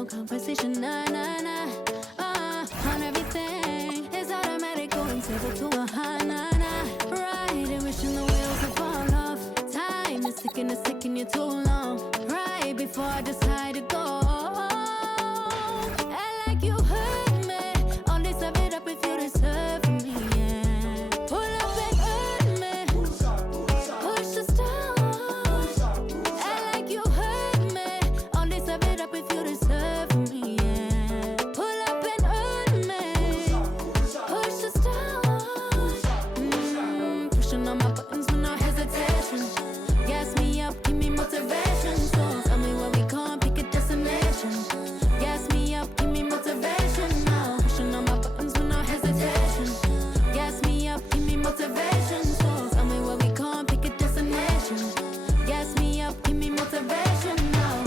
no conversation, nah, nah, nah. On everything, it's automatic, going 0 to a high, nah, nah. Riding, wishing the wheels would fall off. Time is ticking you too long. Right before I decide to go. I like you hurt me. Only serve it up if you deserve me, yeah. Pull up and hurt me. Push the stone. I like you hurt me. Only serve it up if you deserve me, yeah. Pull up and hurt me. Push the stone. Pushing on my buttons with no hesitation. Gas me up, give me motivation. So tell me where we come, pick a destination. Gas me up, give me motivation now. Pushing on my buttons with no hesitation. Gas me up, give me motivation. So tell me where we come, pick a destination. Gas me up, give me motivation now.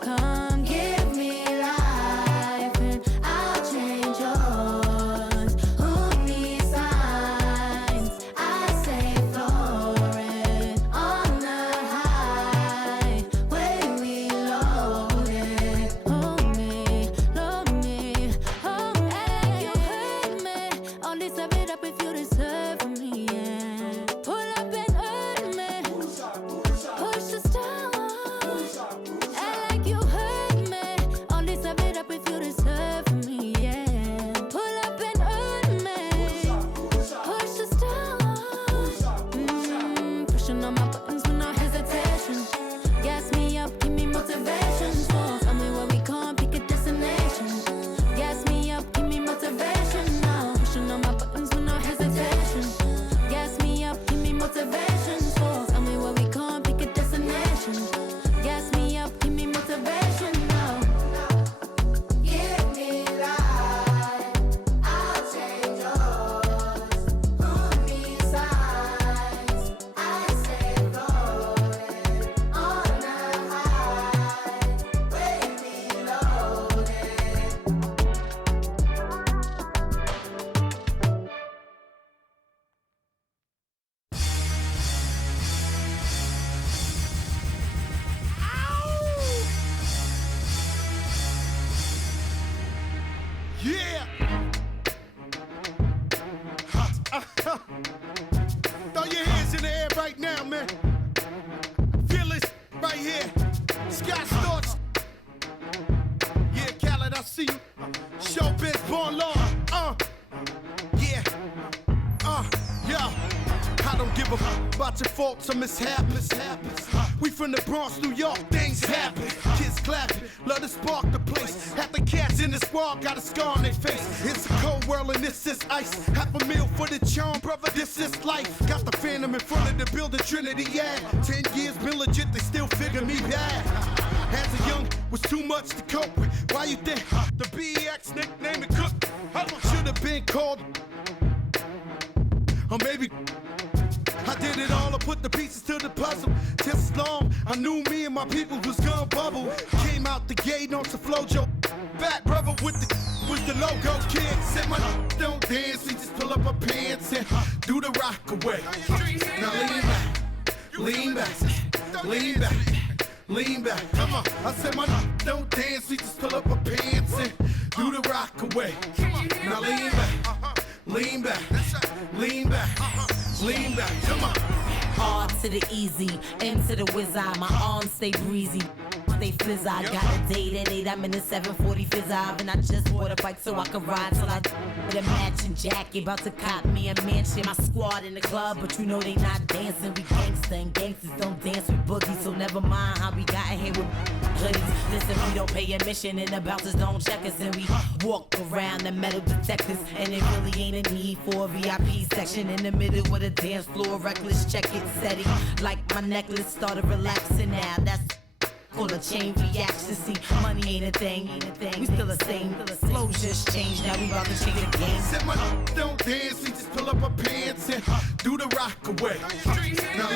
Come give me life and I'll change yours. Who needs signs? I say floating on the high. When we load it, hold me, hold me. You hurt me. Only serve it up if you deserve me, yeah. Pull up and hurt me. Push the stone. I like you hurt me. Only serve it up if you deserve me, yeah. Pull up and hurt me. Push the stone. Pushing on my buttons with no hesitation. Gas me up, give me motivation. So tell me where we come, pick a destination. Gas me up, give me motivation now. Pushing on my buttons with no hesitation. Gas me up, give me motivation. So tell me where we come, pick a destination. Gas me up, give me motivation now. Give me life, I'll change yours. Who needs signs? I say floating on the high. When we load it. Yeah! Throw your hands in the air right now, man. Feel it right here. Scott Storch. Yeah, Khaled, I see you. Showbiz, born law. Yeah. Yeah. I don't give a fuck about your faults or mishaps. We from the Bronx, New York, things happen. Kids clapping, love to spark the place. Half the cats in the squad got a scar on their face. It's a cold world and this is ice. Half a meal for the charm, brother, this is life. Got the Phantom in front of the building, Trinity, yeah. 10 years been legit, they still figure me bad. As a young, was too much to cope with. Why you think the BX nickname it Cook? Should have been called, or maybe I did it all, I put the pieces to the puzzle. Just as long, I knew me and my people was gonna bubble. Came out the gate on some flojo. Back brother with the logo kid. Said my don't dance, we just pull up our pants and do the rock away. Now lean back, lean back, lean back. Come on, I said my don't dance, we just pull up our pants and do the rock away. Now lean back, lean back, lean back. Lean back, come on. R to the easy, M to the wizard. My arms stay breezy, stay flizz. I got a date at 8, I'm in the 740 fizz. And I just bought a bike so I can ride till I with a matching jacket. About to cop me a mansion. My squad in the club, but you know they not dancing. We gangsta and gangsters don't dance with boogies. So never mind how we got in here with hoodies. Listen, we don't pay admission and the bouncers don't check us. And we walk around the metal detectors. And it really ain't a need for a VIP section in the middle with a dance floor. Reckless, check it, steady. Like my necklace started relaxing now. That's called a chain reaction. See, money ain't a thing. We still the same. Flow just changed. Now we about to change the game. Said my don't dance, we just pull up our pants and do the rock away. Now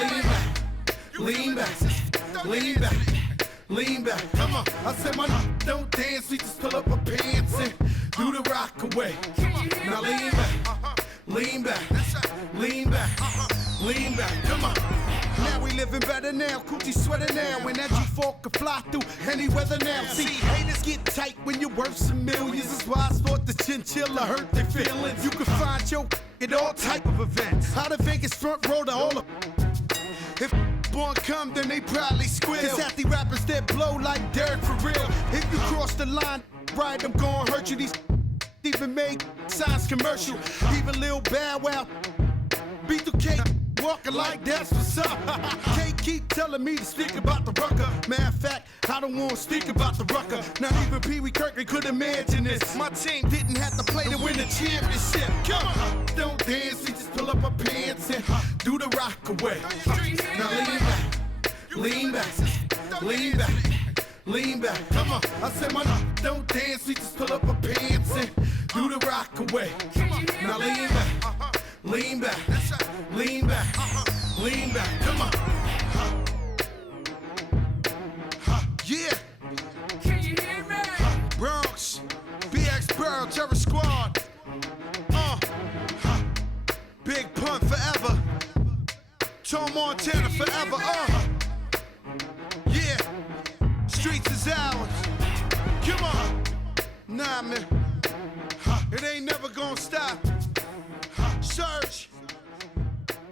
lean back, lean back, lean back. Come on, I said my don't dance, we just pull up our pants and do the rock away. Now lean back, lean back, lean back, lean back. Come on. Now we living even better now. Coochie sweater now. When that G4 can fly through any weather now. See, haters get tight when you're worth some millions. That's why I thought the chinchilla hurt their feelings. You can find your at all type of events. Out of Vegas front row to all of. If born come, then they probably squeal. Cause half the rappers that blow like Derek for real. If you cross the line, right, I'm gonna hurt you. These even made signs commercial. Even Lil Bow Wow beat the cake, walking like that's what's up. Can't keep telling me to speak about the rucker. Matter of fact, I don't want to speak about the rucker. Not even Pee Wee Kirkland could imagine this. My team didn't have to play to win the championship. Come on, don't dance, we just pull up our pants and do the rock away. Now lean back, lean back, lean back, lean back. Come on, I said my don't dance, we just pull up our pants and do the rock away. Now lean back. Lean back, lean back, lean back, come on. Yeah. Can you hear me? Bronx, BX Burrow, Terror Squad. Big Pun forever. Tom Montana forever. Yeah. Streets is ours. Come on. Nah, man. It ain't never gonna stop. Serge,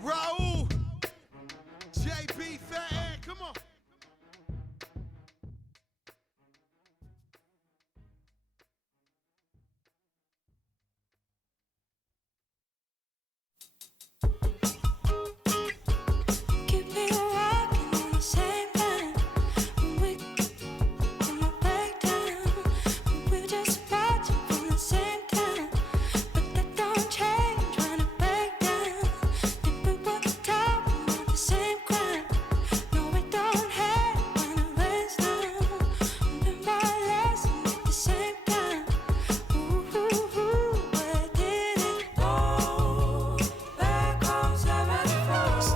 Raul, JB, Fat Ed, come on. Keep me rocking on the same line. We in my breakdown. We're just watching from the same time, but that don't change when I break down. Think we were talking about the same crime. No, we don't hate when it rains down. Learn my lesson at the same time. Where did it go? Back home, 71st.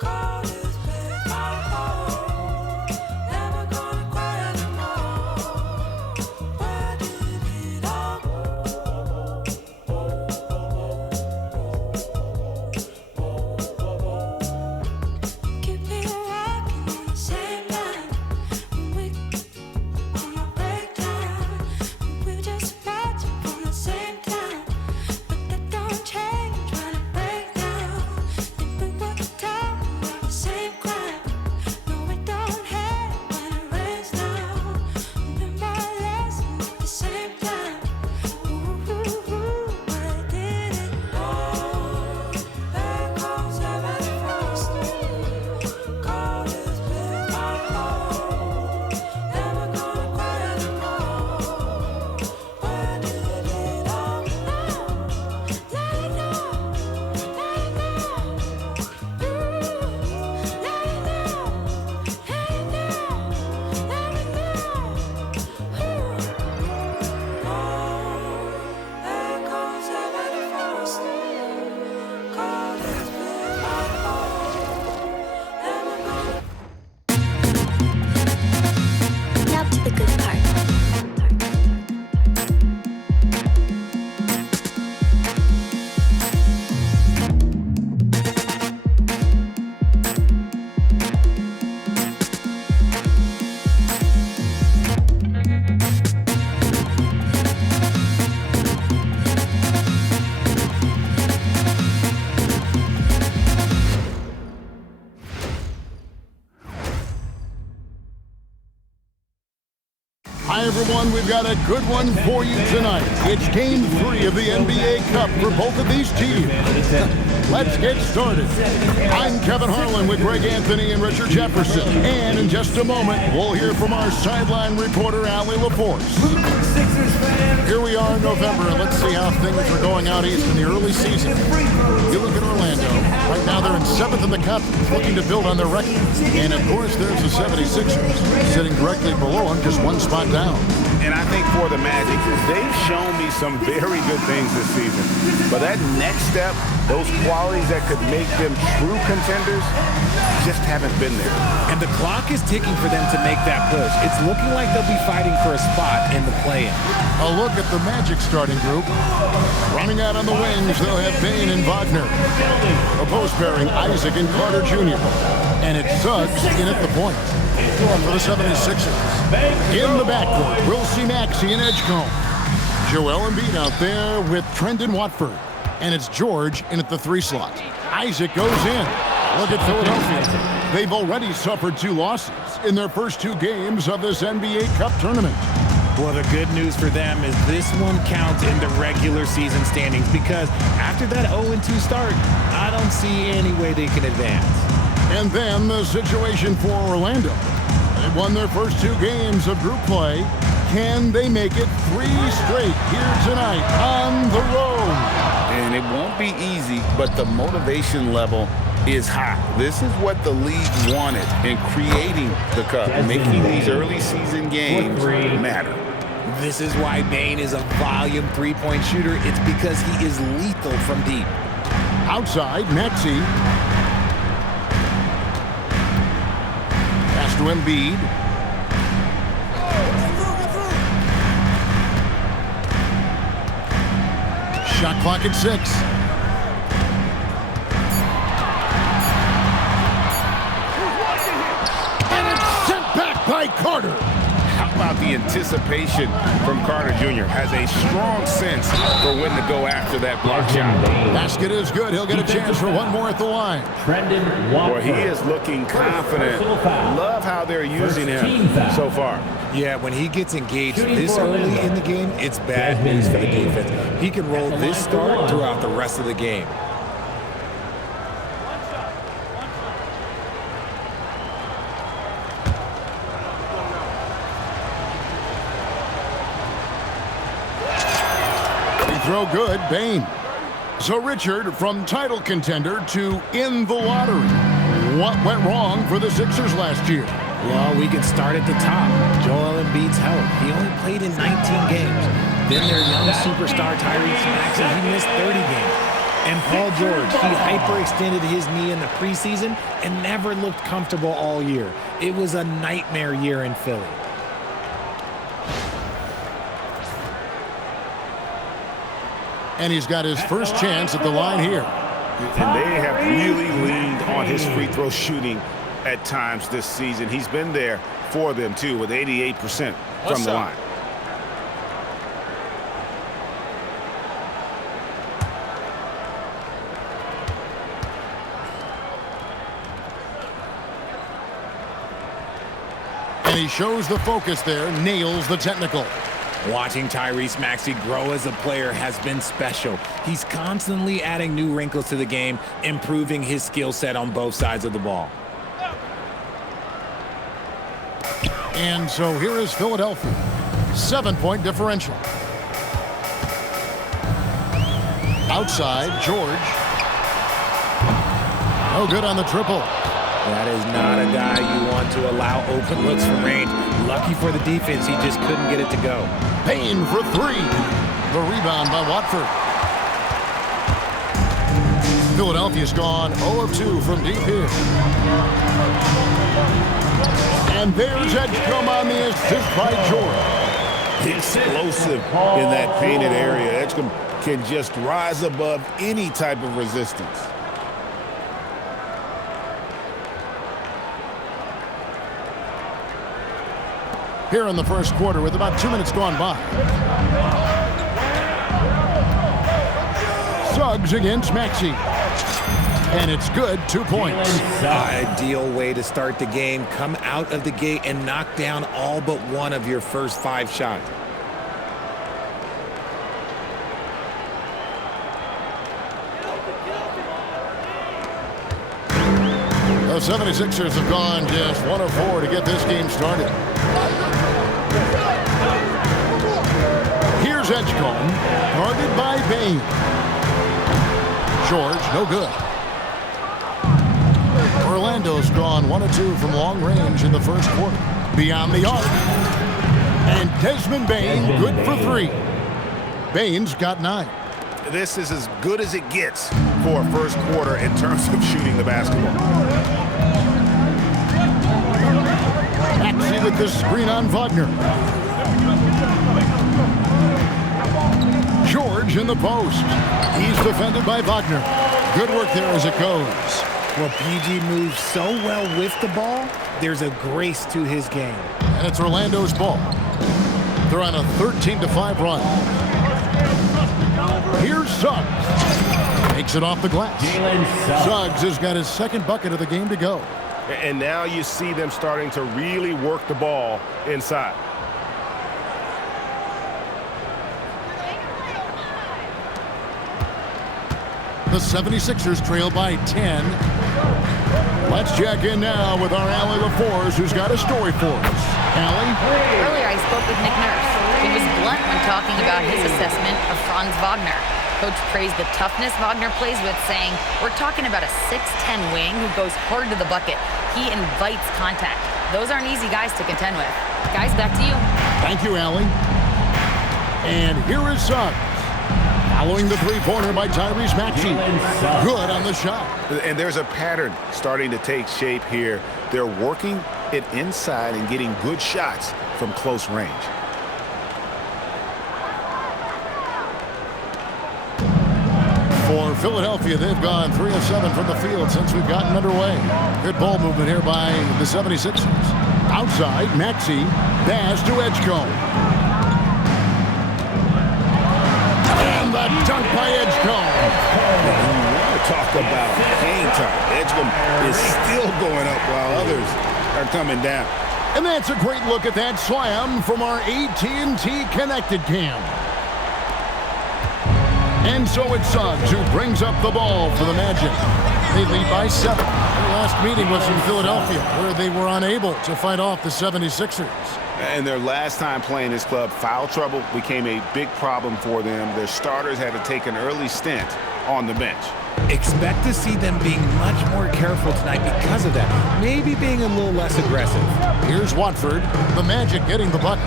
Call this place my home. Never gonna cry anymore. Where did it all go? Keep me rocking on the same line. We in my breakdown. We're just watching from the same time, but that don't change when I break down. Think we were talking about the same crime. No, we don't hate when it rains down. Learn my lesson at the same time. Where did it go? Back home, 71st. Call this place my home. Never gonna cry anymore. Where did it all go? Let it go, Back home, 71st. Call this place my home. Never gonna. Now to the good part. Hi, everyone. We've got a good one for you tonight. It's Game 3 of the NBA Cup for both of these teams. Let's get started. I'm Kevin Harlan with Greg Anthony and Richard Jefferson. And in just a moment, we'll hear from our sideline reporter, Allie LaForce. Here we are in November, and let's see how things are going out east in the early season. You look at Orlando. Right now, they're in 7th in the conference, looking to build on their record. And, of course, there's the 76ers, sitting directly below them, just one spot down. And I think for the Magic, they've shown me some very good things this season. But that next step, those qualities that could make them true contenders, just haven't been there. And the clock is ticking for them to make that push. It's looking like they'll be fighting for a spot in the play-in. A look at the Magic starting group. Running out on the wings, they'll have Bane and Wagner. A post pairing, Isaac and Carter Jr. And it's Suggs in at the point. For the 76ers. In the backcourt, we'll see Maxey and Edgecombe. Joel Embiid out there with Trendon Watford. And it's George in at the 3 slot. Isaac goes in. Look at Philadelphia. They've already suffered 2 losses in their first 2 games of this NBA Cup tournament. Well, the good news for them is this one counts in the regular season standings because after that 0-2 start, I don't see any way they can advance. And then the situation for Orlando. They won their first 2 games of group play. Can they make it 3 straight here tonight on the road? And it won't be easy, but the motivation level is high. This is what the league wanted in creating the Cup, making these early season games matter. This is why Bane is a volume 3-point shooter. It's because he is lethal from deep. Outside, Maxey. Pass to Embiid. Shot clock at 6. And it's sent back by Carter. How about the anticipation from Carter Jr. Has a strong sense for when to go after that block shot. Basket is good. He'll get a chance for one more at the line. Boy, he is looking confident. Love how they're using him so far. Yeah, when he gets engaged this early in the game, it's bad news for the defense. He can roll this start throughout the rest of the game. Throw good, Bane. So Richard, from title contender to in the lottery. What went wrong for the Sixers last year? Well, we can start at the top. Joel Embiid's health. He only played in 19 games. Then their young superstar Tyrese Maxey, he missed 30 games. And Paul George, he hyperextended his knee in the preseason and never looked comfortable all year. It was a nightmare year in Philly. And he's got his first chance at the line here. And they have really leaned on his free throw shooting at times this season. He's been there for them, too, with 88% from the line. And he shows the focus there, nails the technical. Watching Tyrese Maxey grow as a player has been special. He's constantly adding new wrinkles to the game, improving his skill set on both sides of the ball. And so here is Philadelphia. 7-point differential. Outside, George. No good on the triple. That is not a guy you want to allow open looks from range. Lucky for the defense, he just couldn't get it to go. Bane for 3. The rebound by Watford. Philadelphia's gone 0-2 from deep here. And there's Edgecombe on the assist by George. Explosive in that painted area. Edgecombe can just rise above any type of resistance. Here in the first quarter with about 2 minutes gone by. Suggs against Maxey. And it's good, 2 points. Ideal way to start the game. Come out of the gate and knock down all but one of your first 5 shots. The 76ers have gone just 1 of 4 to get this game started. Here's Edgecombe, guarded by Bane. George, no good. Orlando's gone 1 of 2 from long range in the first quarter. Beyond the arc. And Desmond Bane, good for 3. Bane's got 9. This is as good as it gets for a first quarter in terms of shooting the basketball. Maxey with the screen on Wagner. George in the post. He's defended by Wagner. Good work there as it goes. Well, PG moves so well with the ball, there's a grace to his game. And it's Orlando's ball. They're on a 13-5 run. Here's Suggs. Takes it off the glass. Suggs has got his second bucket of the game to go. And now you see them starting to really work the ball inside. The 76ers trail by 10. Let's check in now with our Allie LaForce, who's got a story for us. Allie? Earlier, I spoke with Nick Nurse. He was blunt when talking about his assessment of Franz Wagner. Coach praised the toughness Wagner plays with, saying, "We're talking about a 6'10" wing who goes hard to the bucket. He invites contact. Those aren't easy guys to contend with." Guys, back to you. Thank you, Allie. And here is Suggs. Following the three-pointer by Tyrese Maxey. Good on the shot. And there's a pattern starting to take shape here. They're working it inside and getting good shots from close range. For Philadelphia, they've gone 3 of 7 from the field since we've gotten underway. Good ball movement here by the 76ers. Outside, Maxey, pass to Edgecombe. And the dunk by Edgecombe. You want to talk about hang time. Edgecombe is still going up while others are coming down. And that's a great look at that slam from our AT&T Connected Cam. And so it's Suggs who brings up the ball for the Magic. They lead by 7. Their last meeting was in Philadelphia, where they were unable to fight off the 76ers. And their last time playing this club, foul trouble became a big problem for them. Their starters had to take an early stint on the bench. Expect to see them being much more careful tonight because of that. Maybe being a little less aggressive. Here's Watford, the Magic getting the bucket.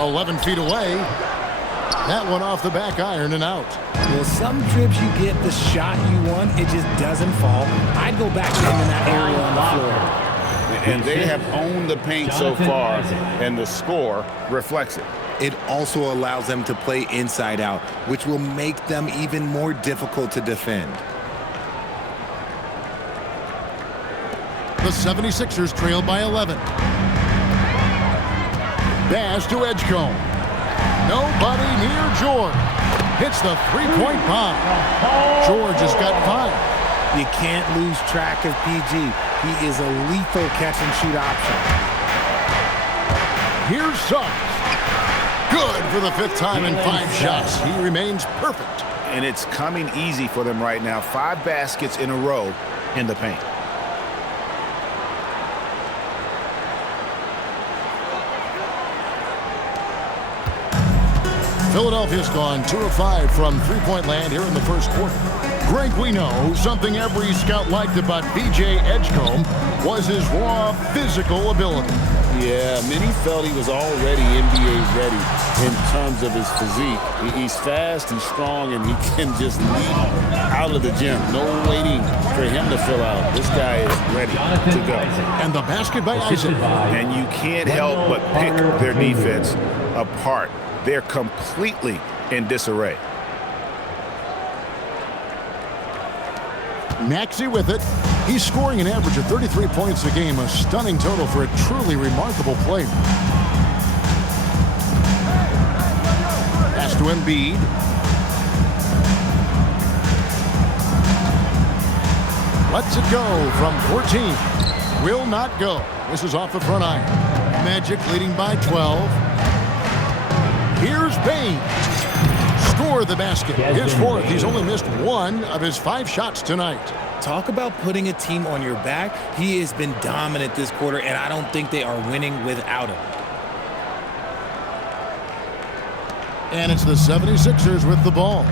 11 feet away. That one off the back iron and out. Well, some trips you get the shot you want, it just doesn't fall. I'd go back in that area on the floor. And they have owned the paint so far, and the score reflects it. It also allows them to play inside out, which will make them even more difficult to defend. The 76ers trail by 11. Pass to Edgecombe. Nobody near George. Hits the three-point bomb. George has got 5. You can't lose track of PG. He is a lethal catch-and-shoot option. Here's Suggs. Good for the 5th time in 5 shots. He remains perfect. And it's coming easy for them right now. 5 baskets in a row in the paint. Philadelphia's gone 2 of 5 from three-point land here in the first quarter. Greg, we know something every scout liked about B.J. Edgecombe was his raw physical ability. Yeah, many felt he was already NBA ready in terms of his physique. He's fast and strong, and he can just leap out of the gym. No waiting for him to fill out. This guy is ready to go. And the basket by Isaac. And you can't help but pick their defense apart. They're completely in disarray. Maxey with it. He's scoring an average of 33 points a game, a stunning total for a truly remarkable player. Pass to Embiid. Lets it go from 14. Will not go. This is off the front iron. Magic leading by 12. Here's Bane. Score the basket. His 4th. He's only missed 1 of his 5 shots tonight. Talk about putting a team on your back. He has been dominant this quarter, and I don't think they are winning without him. And it's the 76ers with the ball.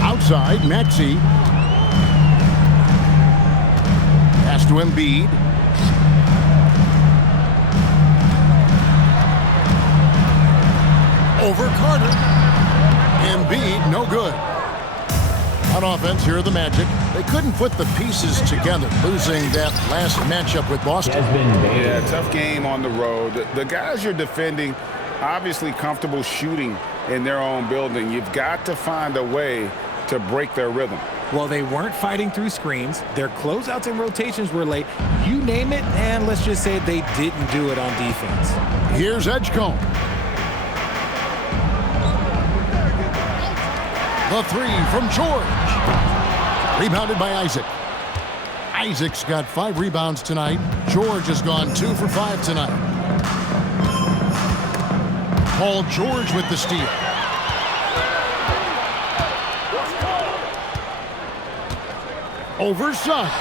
Outside, Maxey. Pass to Embiid. Over Carter. Embiid, no good. On offense, here are the Magic. They couldn't put the pieces together, losing that last matchup with Boston. Yeah, tough game on the road. The guys you're defending, obviously comfortable shooting in their own building. You've got to find a way to break their rhythm. Well, they weren't fighting through screens. Their closeouts and rotations were late. You name it, and let's just say they didn't do it on defense. Here's Edgecombe. The three from George. Rebounded by Isaac. Isaac's got 5 rebounds tonight. George has gone 2 for 5 tonight. Paul George with the steal. Over Suggs.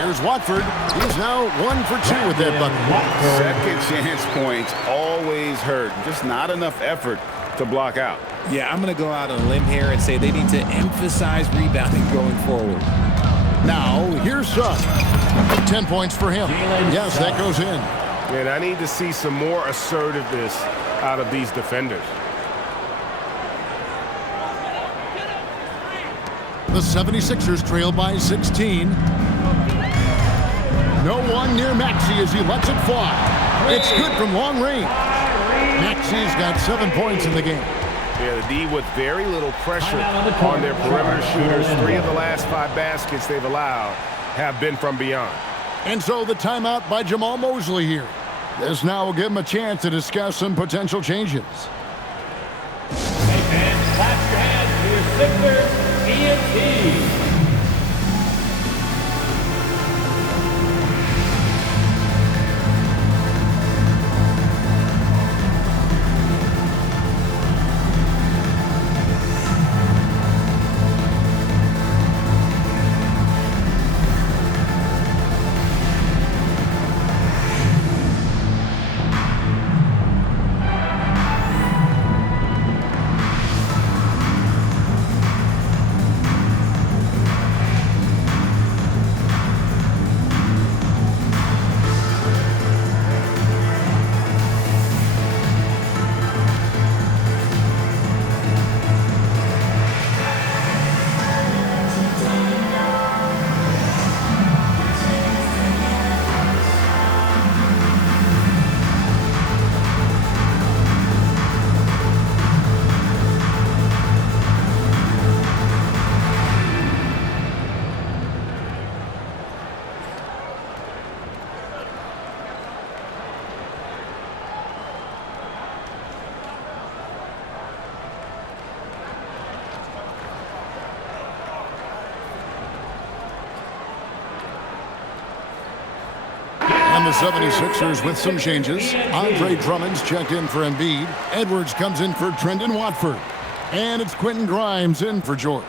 Here's Watford. He's now 1 for 2 with that bucket. Second chance points always hurt. Just not enough effort to block out. Yeah, I'm going to go out on a limb here and say they need to emphasize rebounding going forward. Now, here's Suggs. 10 points for him. Yes, that goes in. And I need to see some more assertiveness out of these defenders. The 76ers trail by 16. No one near Maxey as he lets it fly. It's good from long range. Maxey's got 7 points in the game. Yeah, the D with very little pressure on their perimeter shooters. 3 of the last 5 baskets they've allowed have been from beyond. And so the timeout by Jamal Mosley here. This now will give him a chance to discuss some potential changes. Hey fans, clap your hands for your Sixers ENT. And the 76ers with some changes. Andre Drummond's checked in for Embiid. Edwards comes in for Trendon Watford. And it's Quentin Grimes in for George.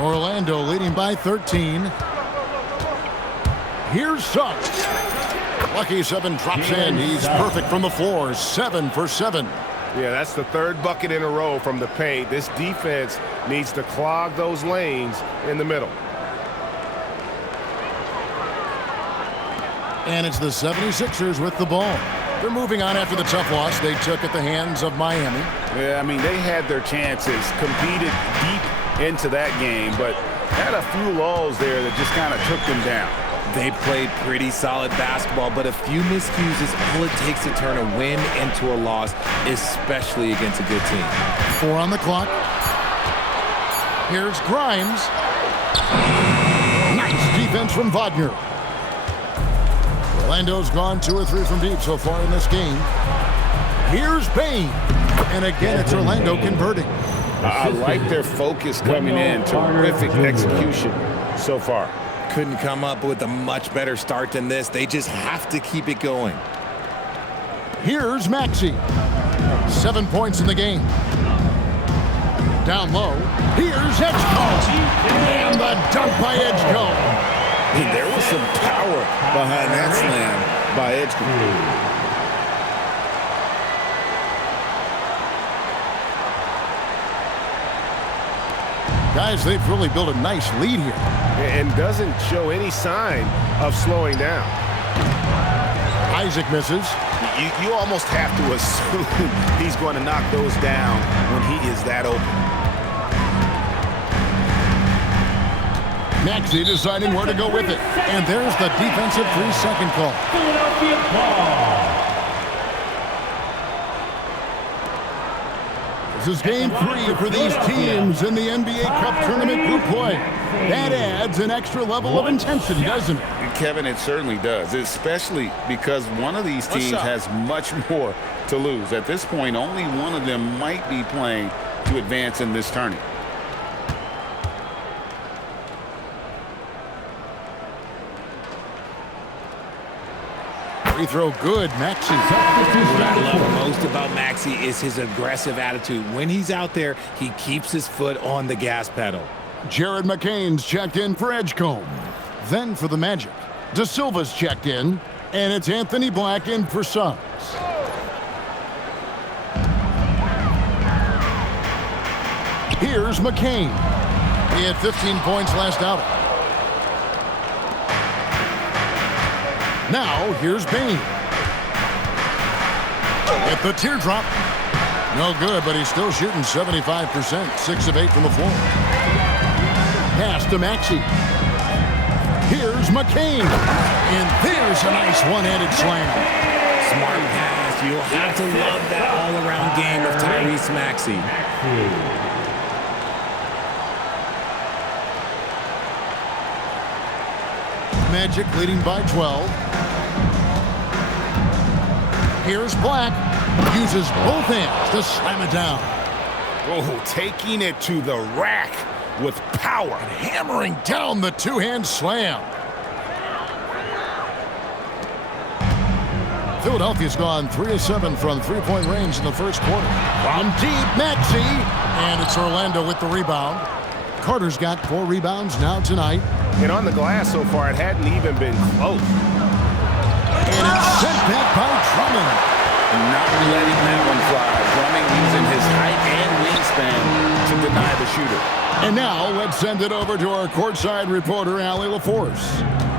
Orlando leading by 13. Here's Suggs. Lucky 7 drops in. He's perfect from the floor. 7 for 7. Yeah, that's the 3rd bucket in a row from the paint. This defense needs to clog those lanes in the middle. And it's the 76ers with the ball. They're moving on after the tough loss they took at the hands of Miami. Yeah, I mean, they had their chances, competed deep into that game, but had a few lulls there that just kind of took them down. They played pretty solid basketball, but a few miscues is all it takes to turn a win into a loss, especially against a good team. 4 on the clock. Here's Grimes. Nice defense from Wagner. Orlando's gone 2 or 3 from deep so far in this game. Here's Bane. And again, it's Orlando converting. I like their focus coming in. Terrific execution so far. Couldn't come up with a much better start than this. They just have to keep it going. Here's Maxey. 7 points in the game. Down low. Here's Edgecombe. And the dunk by Edgecombe. And there was some power behind that slam by Edgecombe. Guys, they've really built a nice lead here. And doesn't show any sign of slowing down. Isaac misses. You almost have to assume he's going to knock those down when he is that open. Maxey deciding where to go with it. And there's the defensive 3-second call. Philadelphia ball. This is game 3 for these teams in the NBA Cup tournament group play. That adds an extra level of intensity, doesn't it? Kevin, it certainly does, especially because one of these teams has much more to lose. At this point, only one of them might be playing to advance in this tournament. Free throw good, Maxey. What I love most about Maxey is his aggressive attitude. When he's out there, he keeps his foot on the gas pedal. Jared McCain's checked in for Edgecombe. Then for the Magic, De Silva's checked in, and it's Anthony Black in for Suggs. Here's McCain. He had 15 points last outing. Now, here's Bane. At the teardrop. No good, but he's still shooting 75%, 6 of 8 from the floor. Pass to Maxey. Here's McCain. And there's a nice one-handed slam. Smart pass. You'll have to love that all-around game of Tyrese Maxey. Magic leading by 12. Here's Black. Uses both hands to slam it down. Oh, taking it to the rack with power. And hammering down the two-hand slam. Philadelphia's gone 3 of 7 from three-point range in the first quarter. From deep, Maxey. And it's Orlando with the rebound. Carter's got 4 rebounds now tonight. And on the glass so far, it hadn't even been close. And it's sent back by Drummond. Not letting that one fly. Drummond using his height and wingspan to deny the shooter. And now let's send it over to our courtside reporter, Allie LaForce.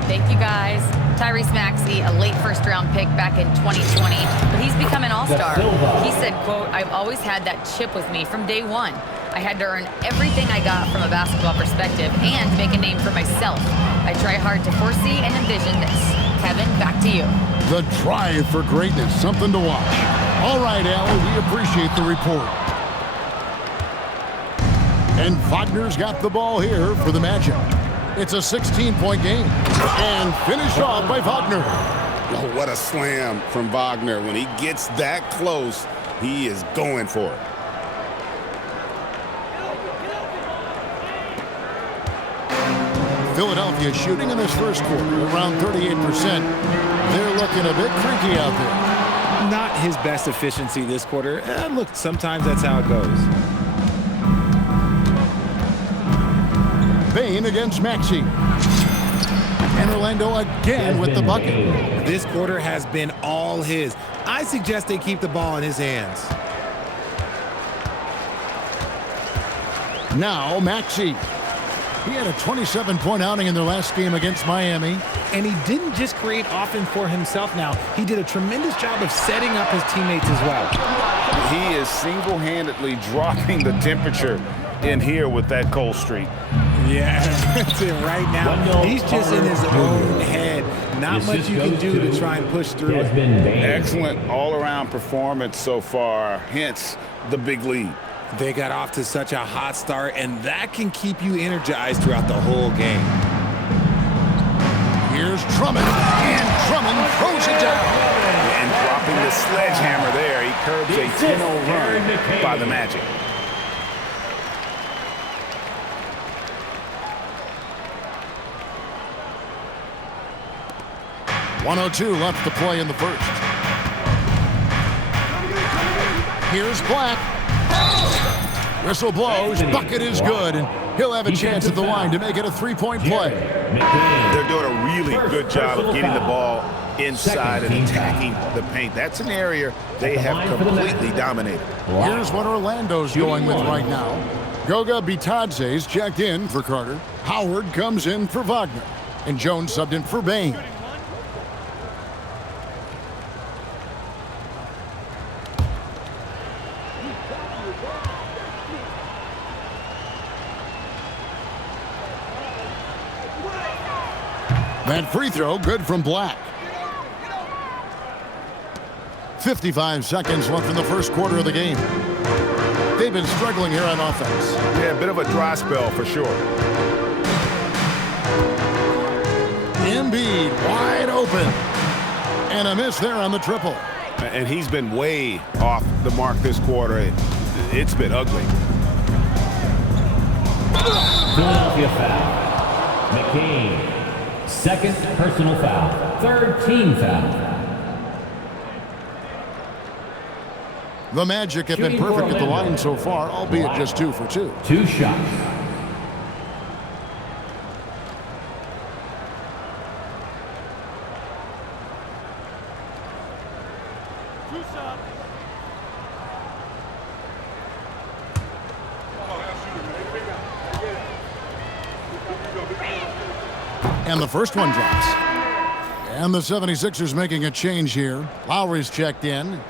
Thank you, guys. Tyrese Maxey, a late first-round pick back in 2020, but he's become an all-star. He said, quote, "I've always had that chip with me from day one. I had to earn everything I got from a basketball perspective and make a name for myself. I try hard to foresee and envision this." Kevin, back to you. The drive for greatness, something to watch. All right, Allie, we appreciate the report. And Wagner's got the ball here for the Magic. It's a 16-point game. And finished off by Wagner. Oh, what a slam from Wagner. When he gets that close, he is going for it. Philadelphia shooting in this first quarter around 38%. They're looking a bit creaky out there. Not his best efficiency this quarter. Look, sometimes that's how it goes. Bane against Maxey. And Orlando again with the bucket. This quarter has been all his. I suggest they keep the ball in his hands. Now Maxey. He had a 27-point outing in their last game against Miami. And he didn't just create offense for himself now. He did a tremendous job of setting up his teammates as well. He is single-handedly dropping the temperature in here with that cold streak. Yeah, that's it right now. He's just in his own head. Not much you can do to try and push through it. Excellent all-around performance so far, hence the big lead. They got off to such a hot start, and that can keep you energized throughout the whole game. Here's Drummond, and Drummond throws it down. And dropping the sledgehammer there, he curbs a 10-0 run by the Magic. .102 left to play in the first. Here's Black. Whistle blows, bucket is good, and he'll have a chance at the line to make it a 3-point play. They're doing a really good job of getting the ball inside and attacking the paint. That's an area they have completely dominated. Here's what Orlando's going with right now. Goga Bitadze's checked in for Carter. Howard comes in for Wagner. And Jones subbed in for Bane. That free throw good from Black. 55 seconds left in the first quarter of the game. They've been struggling here on offense. Yeah, a bit of a dry spell for sure. Embiid wide open. And a miss there on the triple. And he's been way off the mark this quarter. It's been ugly. Philadelphia foul. McCain. Second personal foul. Third team foul. The Magic have been perfect at the line so far, albeit just 2 for 2. 2 shots. And the first one drops. And the 76ers making a change here. Lowry's checked in.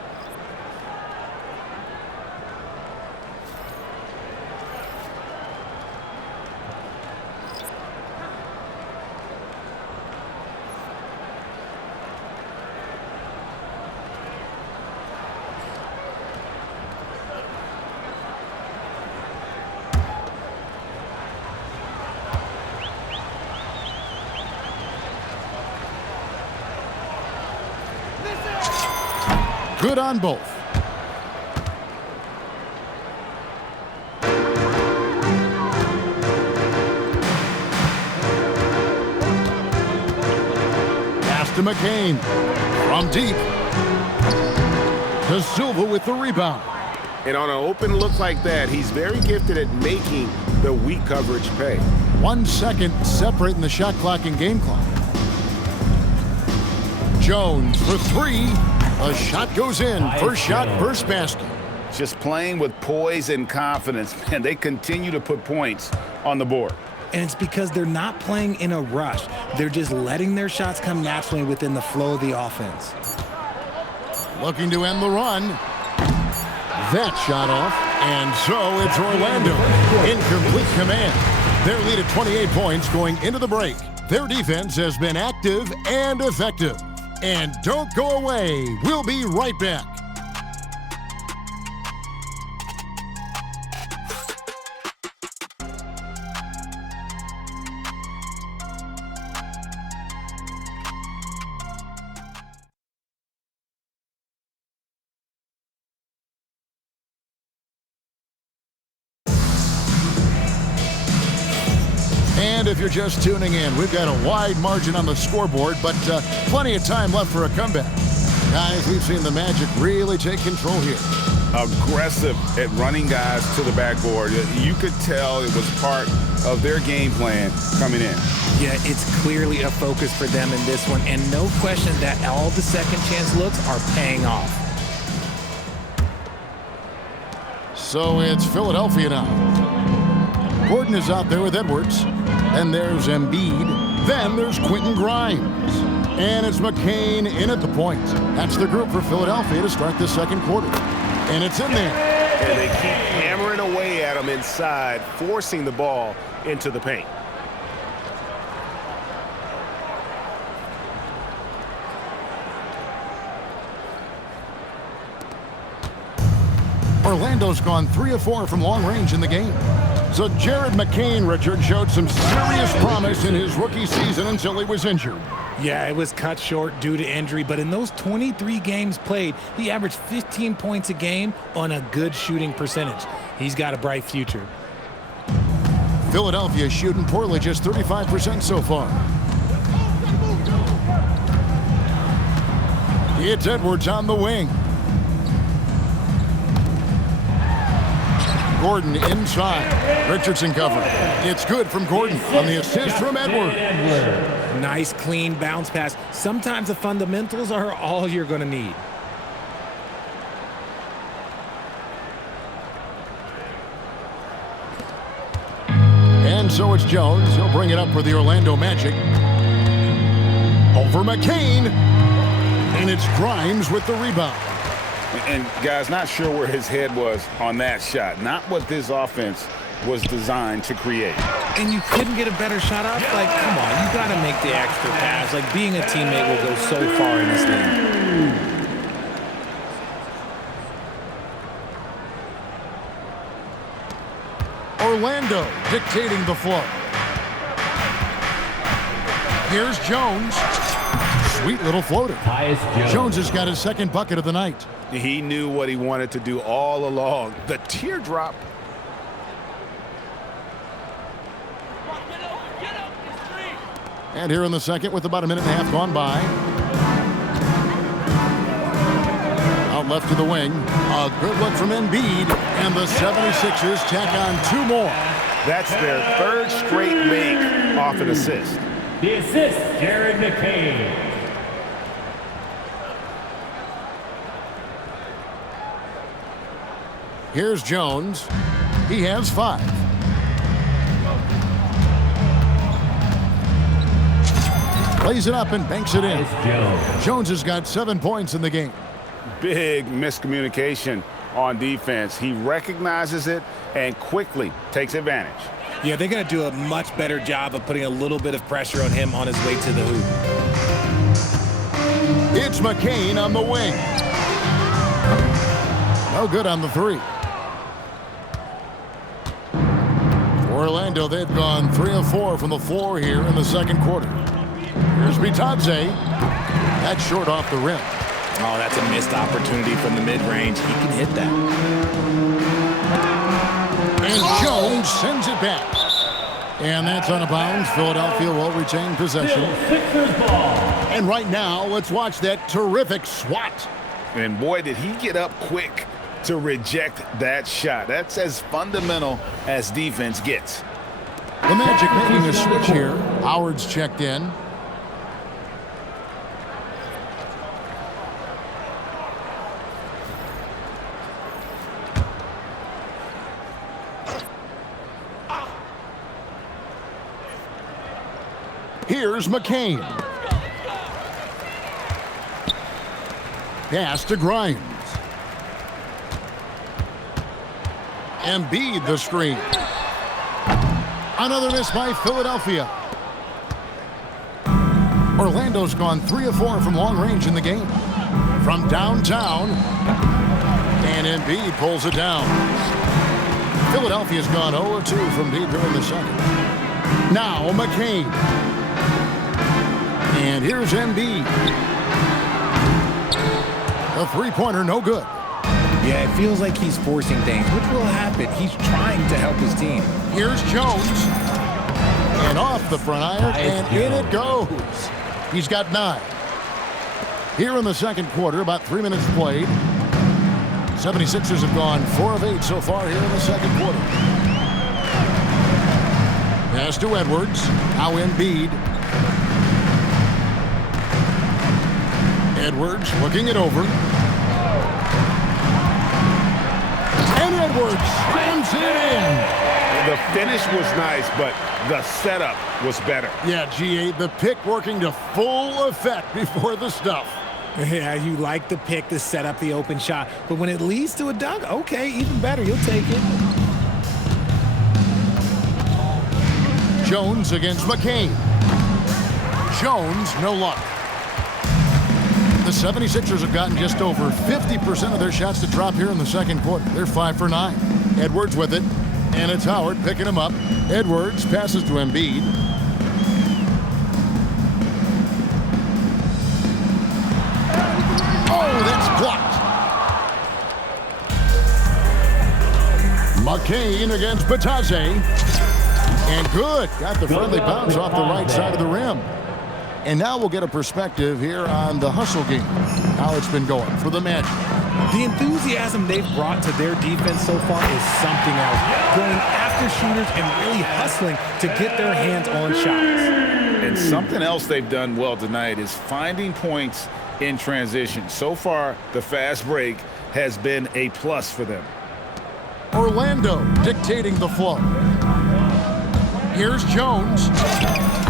Good on both. Pass to McCain. From deep. To Silva with the rebound. And on an open look like that, he's very gifted at making the weak coverage pay. 1 second separating the shot clock and game clock. Jones for 3. A shot goes in. First shot, first basket. Just playing with poise and confidence, man. They continue to put points on the board. And it's because they're not playing in a rush. They're just letting their shots come naturally within the flow of the offense. Looking to end the run. That shot off. And so it's Orlando in complete command. Their lead at 28 points going into the break. Their defense has been active and effective. And don't go away. We'll be right back. And if you're just tuning in, we've got a wide margin on the scoreboard, but plenty of time left for a comeback. Guys, we've seen the Magic really take control here. Aggressive at running guys to the backboard. You could tell it was part of their game plan coming in. Yeah, it's clearly a focus for them in this one, and no question that all the second chance looks are paying off. So it's Philadelphia now. Gordon is out there with Edwards. Then there's Embiid. Then there's Quentin Grimes. And it's McCain in at the point. That's the group for Philadelphia to start this second quarter. And it's in there. And they keep hammering away at him inside, forcing the ball into the paint. Orlando's gone 3 of 4 from long range in the game. So Jared McCain, Richard, showed some serious promise in his rookie season until he was injured. Yeah, it was cut short due to injury, but in those 23 games played, he averaged 15 points a game on a good shooting percentage. He's got a bright future. Philadelphia shooting poorly, just 35% so far. It's Edwards on the wing. Gordon inside. Richardson covered. It's good from Gordon on the assist from Edwards. Nice, clean bounce pass. Sometimes the fundamentals are all you're going to need. And so it's Jones. He'll bring it up for the Orlando Magic. Over McCain. And it's Grimes with the rebound. And guys, not sure where his head was on that shot. Not what this offense was designed to create. And you couldn't get a better shot off? Like, come on, you got to make the extra pass. Like, being a teammate will go so far in this league. Orlando dictating the flow. Here's Jones. Sweet little floater. Jones has got his second bucket of the night. He knew what he wanted to do all along. The teardrop. And here in the second with about a minute and a half gone by. Out left to the wing. A good look from Embiid. And the 76ers tack on 2 more. That's their 3rd straight make off an assist. The assist, Jared McCain. Here's Jones. He has 5. Plays it up and banks it in. Jones has got 7 points in the game. Big miscommunication on defense. He recognizes it and quickly takes advantage. Yeah, they're going to do a much better job of putting a little bit of pressure on him on his way to the hoop. It's McCain on the wing. No good on the 3. Orlando, they've gone 3 of 4 from the floor here in the second quarter. Here's Bitadze. That's short off the rim. Oh, that's a missed opportunity from the mid-range. He can hit that. And Jones sends it back. And that's out of bounds. Philadelphia will retain possession. And right now, let's watch that terrific swat. And boy, did he get up quick to reject that shot. That's as fundamental as defense gets. The Magic making a switch here. Howard's checked in. Here's McCain. Pass to Grimes. Embiid the screen. Another miss by Philadelphia. Orlando's gone 3 of 4 from long range in the game. From downtown. And Embiid pulls it down. Philadelphia's gone 0 of 2 from deep here in the second. Now McCain. And here's Embiid. A 3-pointer, no good. Yeah, it feels like he's forcing things, which will happen. He's trying to help his team. Here's Jones. And off the front iron, and in it goes. He's got 9. Here in the second quarter, about 3 minutes played. 76ers have gone 4 of 8 so far here in the second quarter. Pass to Edwards. Now Embiid. Edwards looking it over. And Edwards slams it in. The finish was nice, but the setup was better. Yeah, GA, the pick working to full effect before the stuff. Yeah, you like the pick to set up the open shot. But when it leads to a dunk, okay, even better. You'll take it. Jones against McCain. Jones, no luck. The 76ers have gotten just over 50% of their shots to drop here in the second quarter. They're 5 for 9. Edwards with it. And it's Howard picking him up. Edwards passes to Embiid. Oh, that's blocked. McCain against Bitadze. And good. Got the friendly bounce off the right side of the rim. And now we'll get a perspective here on the hustle game. How it's been going for the Magic. The enthusiasm they've brought to their defense so far is something else. Going after shooters and really hustling to get their hands on shots. And something else they've done well tonight is finding points in transition. So far, the fast break has been a plus for them. Orlando dictating the flow. Here's Jones.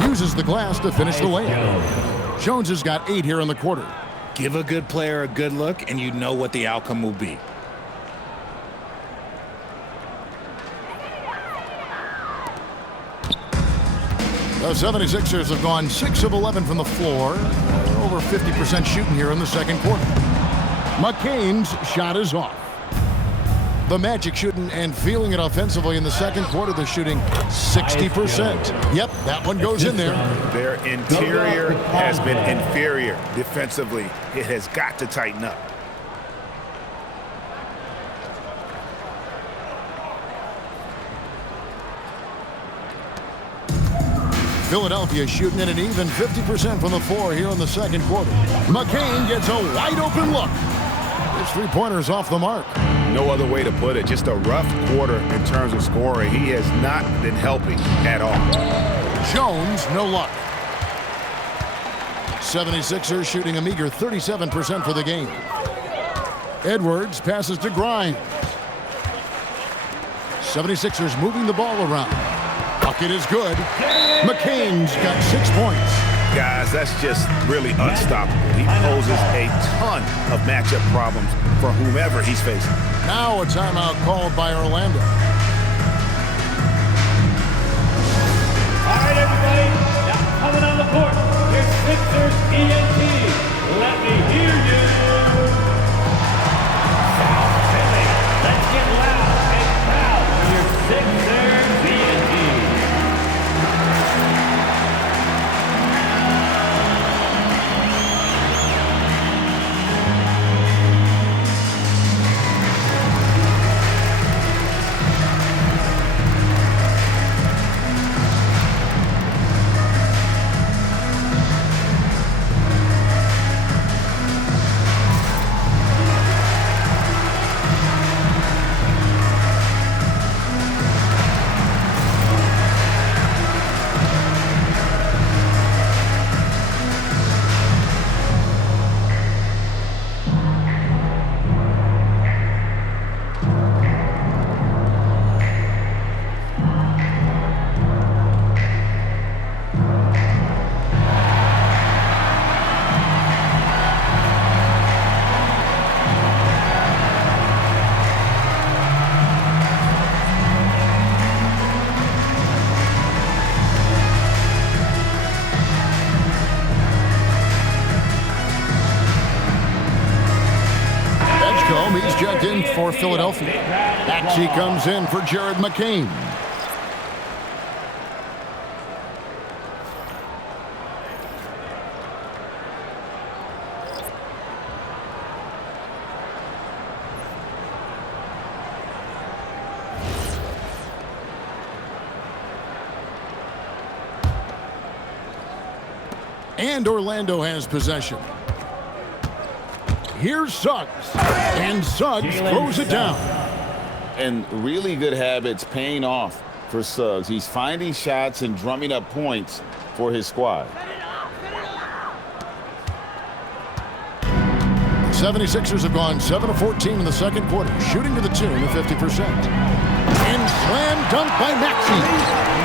Uses the glass to finish the layup. Jones has got 8 here in the quarter. Give a good player a good look, and you know what the outcome will be. The 76ers have gone 6 of 11 from the floor. Over 50% shooting here in the second quarter. McCain's shot is off. The Magic shooting and feeling it offensively in the second quarter. They're shooting 60%. Yep, that one goes in there. Their interior has been inferior defensively. It has got to tighten up. Philadelphia shooting at an even 50% from the floor here in the second quarter. McCain gets a wide open look. His 3-pointer's off the mark. No other way to put it. Just a rough quarter in terms of scoring. He has not been helping at all. Jones, no luck. 76ers shooting a meager 37% for the game. Edwards passes to Grimes. 76ers moving the ball around. Bucket is good. McCain's got 6 points. Guys, that's just really unstoppable. He poses a ton of matchup problems for whomever he's facing. Now a timeout called by Orlando. All right, everybody. Now coming on the court, your Sixers ENT. Let me hear you. South Philly, let's get loud and proud for your Sixers ENT. Edgecombe, he's checked in for Philadelphia. Axie comes in for Jared McCain. And Orlando has possession. Here's Suggs. And Suggs throws it down. And really good habits paying off for Suggs. He's finding shots and drumming up points for his squad. 76ers have gone 7 of 14 in the second quarter, shooting to the tune of 50%. And slam dunk by Maxey.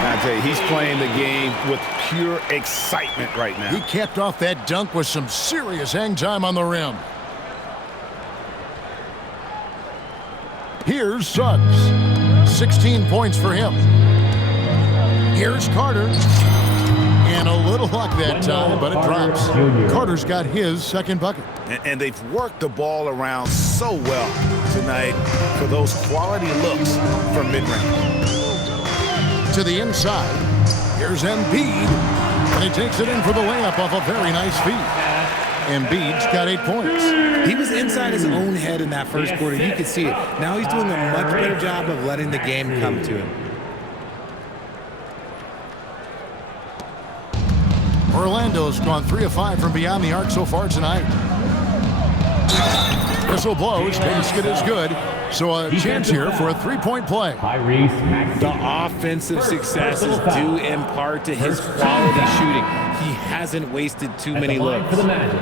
I tell you, he's playing the game with pure excitement right now. He capped off that dunk with some serious hang time on the rim. Here's Suggs. 16 points for him. Here's Carter. And a little luck that time, but it drops. Carter's got his second bucket. And they've worked the ball around so well tonight for those quality looks from mid-range. To the inside. Here's Embiid. And he takes it in for the layup off a very nice feed. Embiid's got 8 points. He was inside his own head in that first quarter. You could see it. Now he's doing a much better job of letting the game come to him. Orlando's gone 3 of 5 from beyond the arc so far tonight. Whistle blows. Basket is good. So a chance here for a three-point play. The offensive successes due in part to his quality shooting. He hasn't wasted too many looks.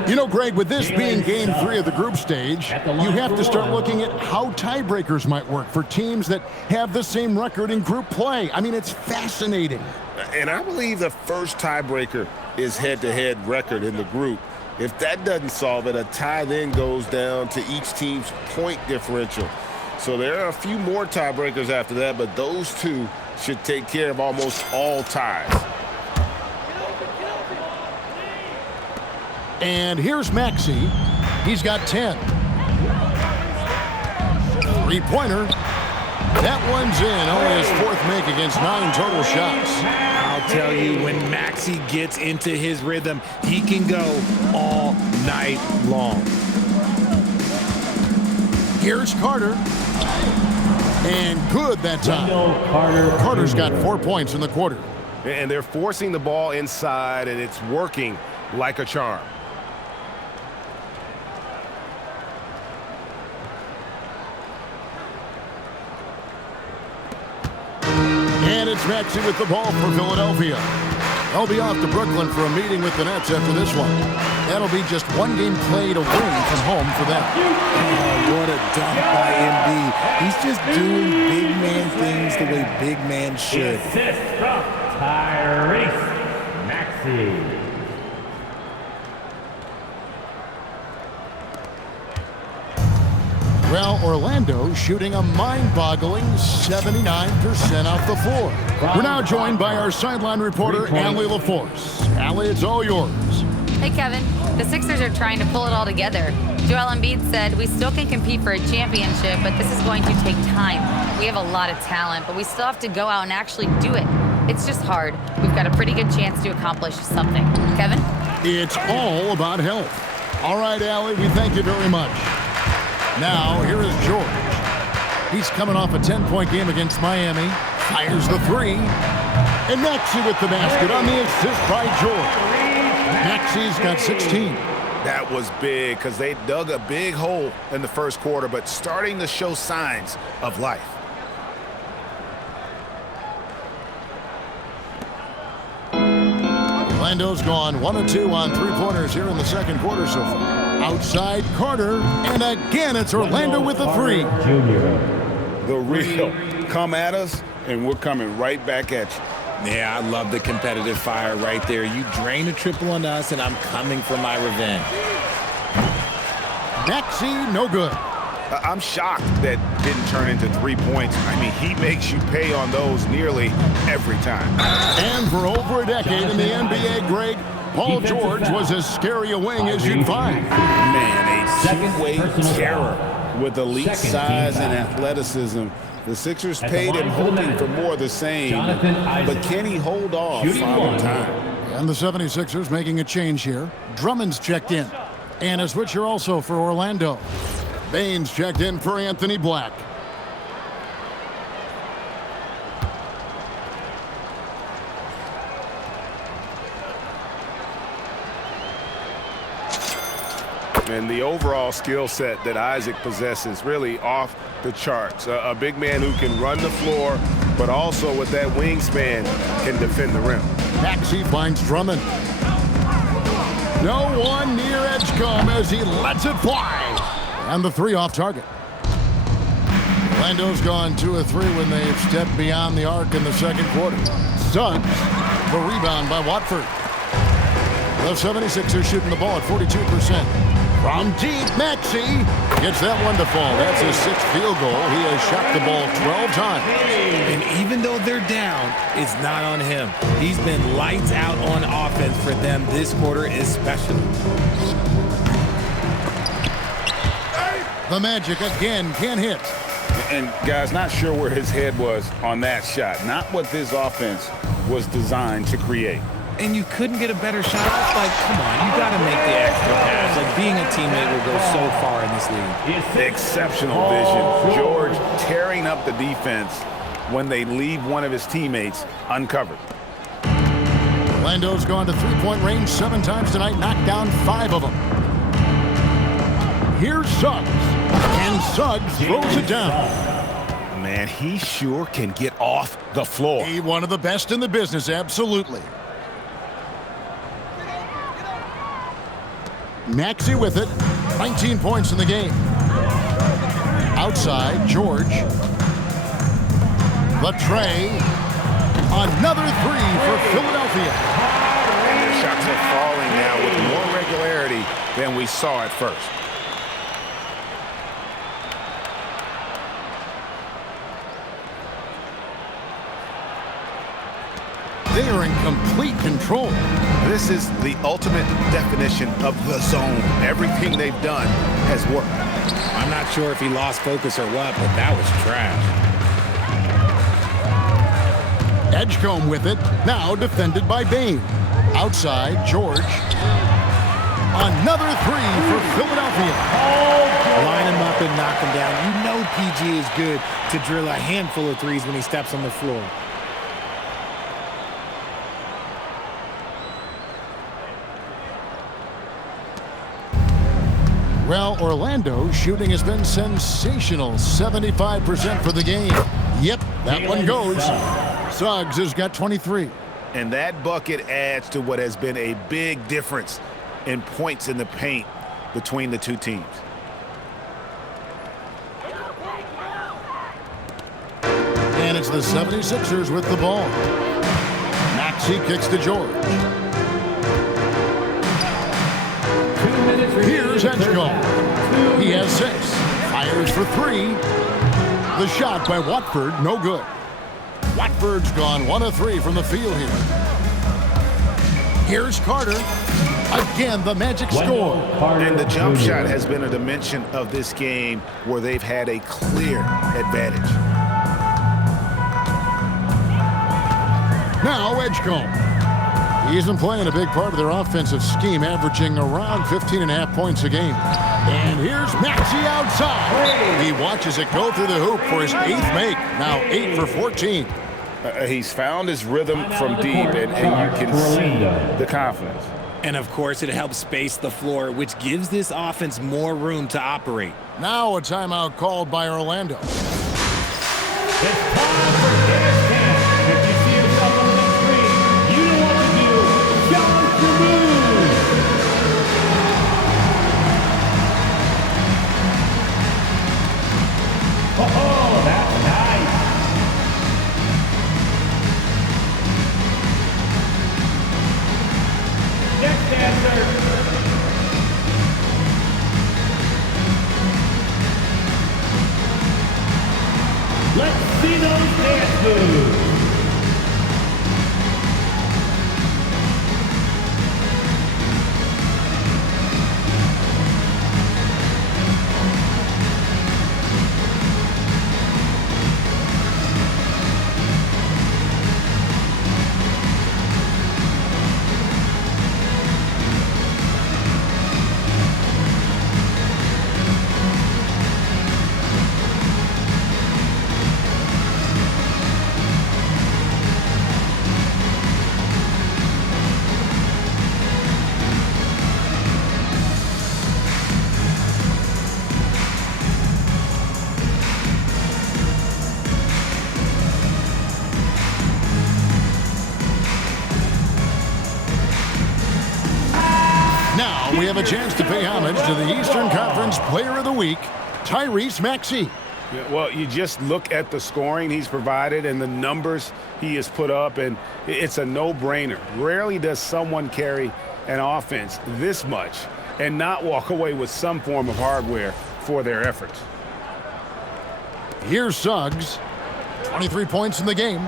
You know, Greg, with this being game 3 of the group stage, you have to start looking at how tiebreakers might work for teams that have the same record in group play. I mean, it's fascinating. And I believe the first tiebreaker is head-to-head record in the group. If that doesn't solve it, a tie then goes down to each team's point differential. So there are a few more tiebreakers after that, but those two should take care of almost all ties. And here's Maxey. He's got 10. Three-pointer. That one's in. Only his 4th make against 9 total shots. I'll tell you, when Maxey gets into his rhythm, he can go all night long. Here's Carter. And good that time. Carter's got 4 points in the quarter. And they're forcing the ball inside, and it's working like a charm. And it's Maxey with the ball for Philadelphia. They'll be off to Brooklyn for a meeting with the Nets after this one. That'll be just one game played away from home for them. Oh, what a dunk by MB. He's just doing big man things the way big man should. Assist from Tyrese Maxey. Well, Orlando shooting a mind-boggling 79% off the floor. We're now joined by our sideline reporter, Allie LaForce. Allie, it's all yours. Hey, Kevin. The Sixers are trying to pull it all together. Joel Embiid said, "We still can compete for a championship, but this is going to take time. We have a lot of talent, but we still have to go out and actually do it. It's just hard. We've got a pretty good chance to accomplish something." Kevin? It's all about health. All right, Allie, we thank you very much. Now, here is George. He's coming off a 10-point game against Miami. Fires the 3. And Maxey with the basket on the assist by George. Maxey's got 16. That was big because they dug a big hole in the first quarter, but starting to show signs of life. Orlando's gone 1 of 2 on 3-pointers here in the second quarter so far. Outside Carter, and again it's Orlando with the 3. The real. Come at us, and we're coming right back at you. Yeah, I love the competitive fire right there. You drain a triple on us, and I'm coming for my revenge. Maxey, no good. I'm shocked that didn't turn into 3 points. I mean, he makes you pay on those nearly every time. And for over a decade in the NBA, Greg, Paul George was as scary a wing as you'd find. Man, a two-way terror with elite size and athleticism. The Sixers paid him hoping for more of the same, but can he hold off final time? And the 76ers making a change here. Drummond's checked in. And a switcher also for Orlando. Bane's checked in for Anthony Black. And the overall skill set that Isaac possesses really off the charts. A big man who can run the floor, but also with that wingspan can defend the rim. Maxey finds Drummond. No one near Edgecombe as he lets it fly. And the 3 off target. Orlando's gone 2 of 3 when they've stepped beyond the arc in the second quarter. Suggs, the rebound by Watford. The 76ers shooting the ball at 42%. From deep, Maxey gets that one to fall. That's his 6th field goal. He has shot the ball 12 times. And even though they're down, it's not on him. He's been lights out on offense for them this quarter especially. The Magic again can't hit. And guys, not sure where his head was on that shot. Not what this offense was designed to create. And you couldn't get a better shot off. Like, come on, you got to make the extra pass. Like, being a teammate will go so far in this league. Exceptional vision. George tearing up the defense when they leave one of his teammates uncovered. Orlando's gone to 3-point range 7 times tonight, knocked down 5 of them. Here's Suggs. And Suggs throws it down. Man, he sure can get off the floor. He one of the best in the business, absolutely. Maxey with it. 19 points in the game. Outside, George. The tray. Another three for Philadelphia. And their shots are falling now with more regularity than we saw at first. They are in complete control. This is the ultimate definition of the zone. Everything they've done has worked. I'm not sure if he lost focus or what, but that was trash. Edgecombe with it. Now defended by Bane. Outside, George. Another three for Philadelphia. Line him up and knock him down. You know PG is good to drill a handful of threes when he steps on the floor. Well, Orlando's shooting has been sensational. 75% for the game. Yep, that one goes. Suggs has got 23. And that bucket adds to what has been a big difference in points in the paint between the two teams. And it's the 76ers with the ball. Maxey kicks to George. Here's Edgecombe. He has 6. Fires for 3. The shot by Watford, no good. Watford's gone 1 of 3 from the field here. Here's Carter. Again, the Magic score. And the jump shot has been a dimension of this game where they've had a clear advantage. Now Edgecombe. He's been playing a big part of their offensive scheme, averaging around 15.5 points a game. And here's Maxey outside. He watches it go through the hoop for his 8th make. Now 8 for 14. He's found his rhythm from deep, and you can see the confidence. And of course, it helps space the floor, which gives this offense more room to operate. Now a timeout called by Orlando. It's time for Dennis Camp. If you see yourself on the screen, you know what to do. Challenge your move. Oh, that's nice. Next answer. Let's see those dance moves. We have a chance to pay homage to the Eastern Conference Player of the Week, Tyrese Maxey. Yeah, well, you just look at the scoring he's provided and the numbers he has put up, and it's a no-brainer. Rarely does someone carry an offense this much and not walk away with some form of hardware for their efforts. Here's Suggs. 23 points in the game.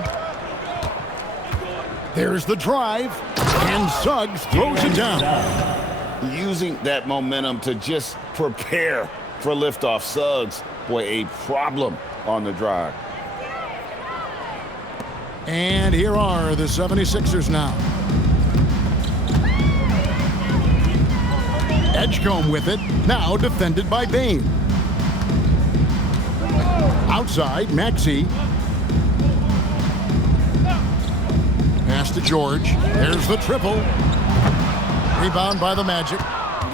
There's the drive, and Suggs throws it down. Using that momentum to just prepare for liftoff. Suggs, boy, a problem on the drive. And here are the 76ers now. Edgecombe with it, now defended by Bane. Outside, Maxey. Pass to George. There's the triple. Rebound by the Magic.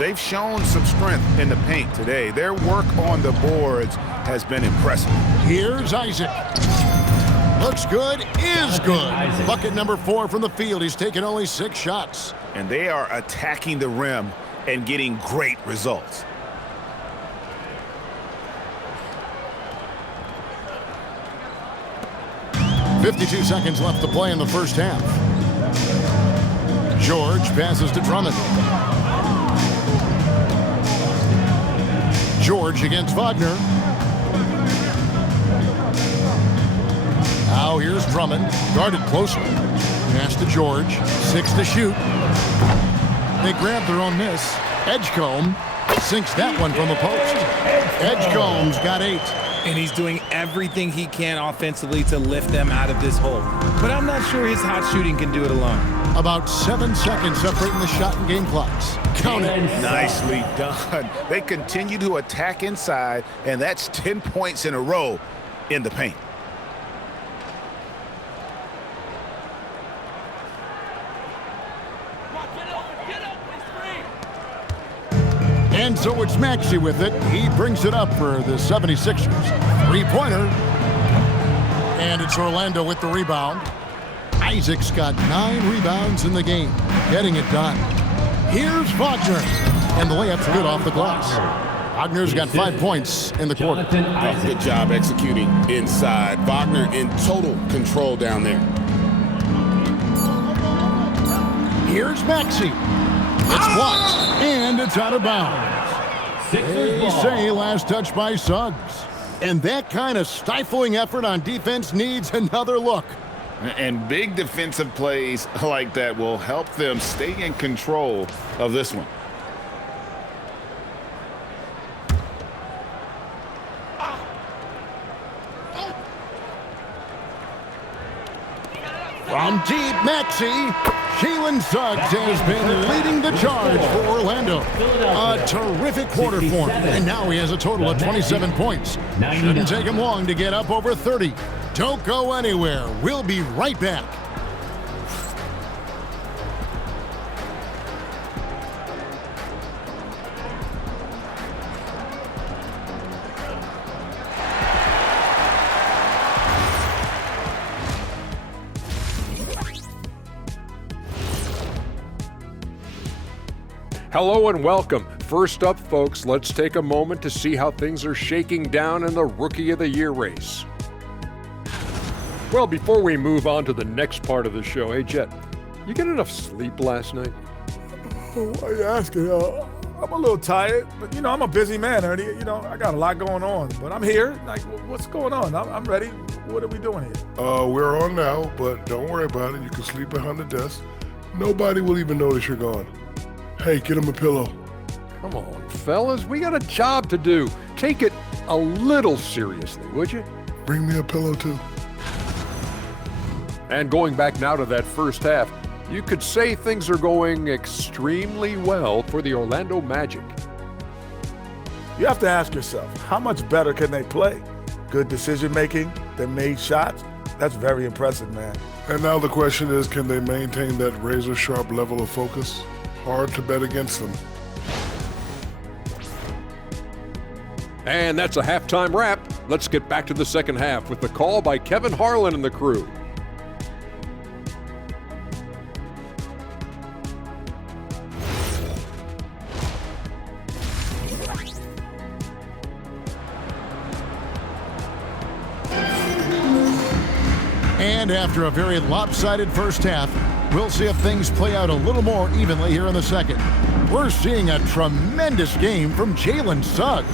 they've shown some strength in the paint today. Their work on the boards has been impressive. Here's Isaac. Looks good, is good. Bucket number 4 from the field. He's taken only 6 shots. And they are attacking the rim and getting great results. .52 seconds left to play in the first half. George passes to Drummond. George against Wagner. Now here's Drummond, guarded closely. Pass to George, 6 to shoot. They grab their own miss. Edgecombe sinks that one from the post. Edgecombe's got 8. And he's doing everything he can offensively to lift them out of this hole. But I'm not sure his hot shooting can do it alone. About 7 seconds separating the shot and game clocks. Count it. Nicely done. They continue to attack inside, and that's 10 points in a row in the paint. And so it's Maxey with it. He brings it up for the 76ers. Three-pointer. And it's Orlando with the rebound. Isaac's got 9 rebounds in the game, getting it done. Here's Wagner. And the layup's good off the glass. Wagner's got 5 points in the quarter. Good job executing inside. Wagner in total control down there. Here's Maxey. It's blocked, and it's out of bounds. They say last touch by Suggs. And that kind of stifling effort on defense needs another look. And big defensive plays like that will help them stay in control of this one. From deep, Maxey. Jalen Suggs has been leading the charge for Orlando. A terrific quarter for him. And now he has a total of 27 points. Shouldn't take him long to get up over 30. Don't go anywhere. We'll be right back. Hello and welcome. First up, folks, let's take a moment to see how things are shaking down in the Rookie of the Year race. Well, before we move on to the next part of the show, hey, Jet, you get enough sleep last night? Why are you asking? I'm a little tired, but, I'm a busy man, Ernie. I got a lot going on, but I'm here. Like, what's going on? I'm ready. What are we doing here? We're on now, but don't worry about it. You can sleep behind the desk. Nobody will even notice you're gone. Hey, get him a pillow. Come on, fellas, we got a job to do. Take it a little seriously, would you? Bring me a pillow, too. And going back now to that first half, you could say things are going extremely well for the Orlando Magic. You have to ask yourself, how much better can they play? Good decision-making, they made shots. That's very impressive, man. And now the question is, can they maintain that razor-sharp level of focus? Hard to bet against them. And that's a halftime wrap. Let's get back to the second half with the call by Kevin Harlan and the crew. And after a very lopsided first half, we'll see if things play out a little more evenly here in the second. We're seeing a tremendous game from Jalen Suggs.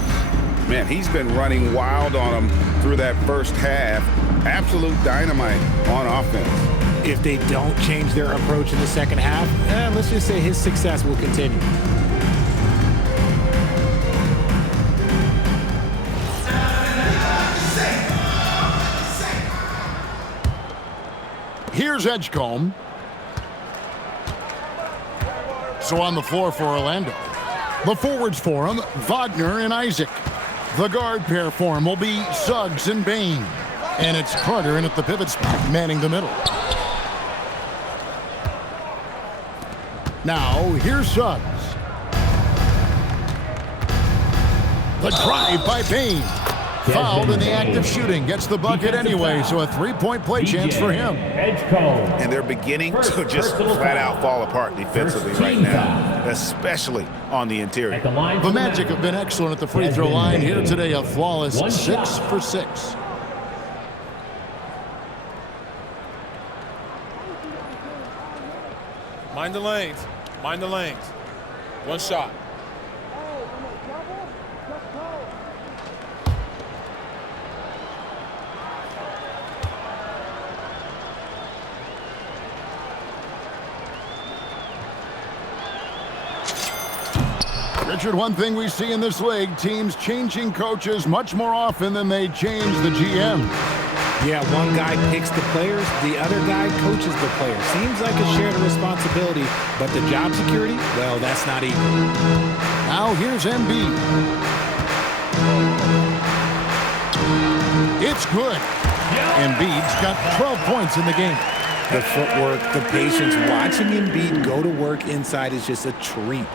Man, he's been running wild on them through that first half. Absolute dynamite on offense. If they don't change their approach in the second half, let's just say his success will continue. Here's Edgecombe. So on the floor for Orlando. The forwards for him, Wagner and Isaac. The guard pair for him will be Suggs and Bane. And it's Carter in at the pivot spot, manning the middle. Now, here's Suggs. The drive by Bane. Fouled in the act of shooting. Gets the bucket anyway, so a three-point play chance for him. Edgecombe. And they're beginning to just flat out fall apart defensively right now, especially on the interior. The Magic have been excellent at the free throw line here today. A flawless 6 for 6. Mind the lanes. Mind the lanes. One shot. Richard, one thing we see in this league, teams changing coaches much more often than they change the GM. Yeah, one guy picks the players, the other guy coaches the players. Seems like a shared responsibility, but the job security, well, that's not equal. Now here's Embiid. It's good. Embiid's got 12 points in the game. The footwork, the patience, watching Embiid go to work inside is just a treat.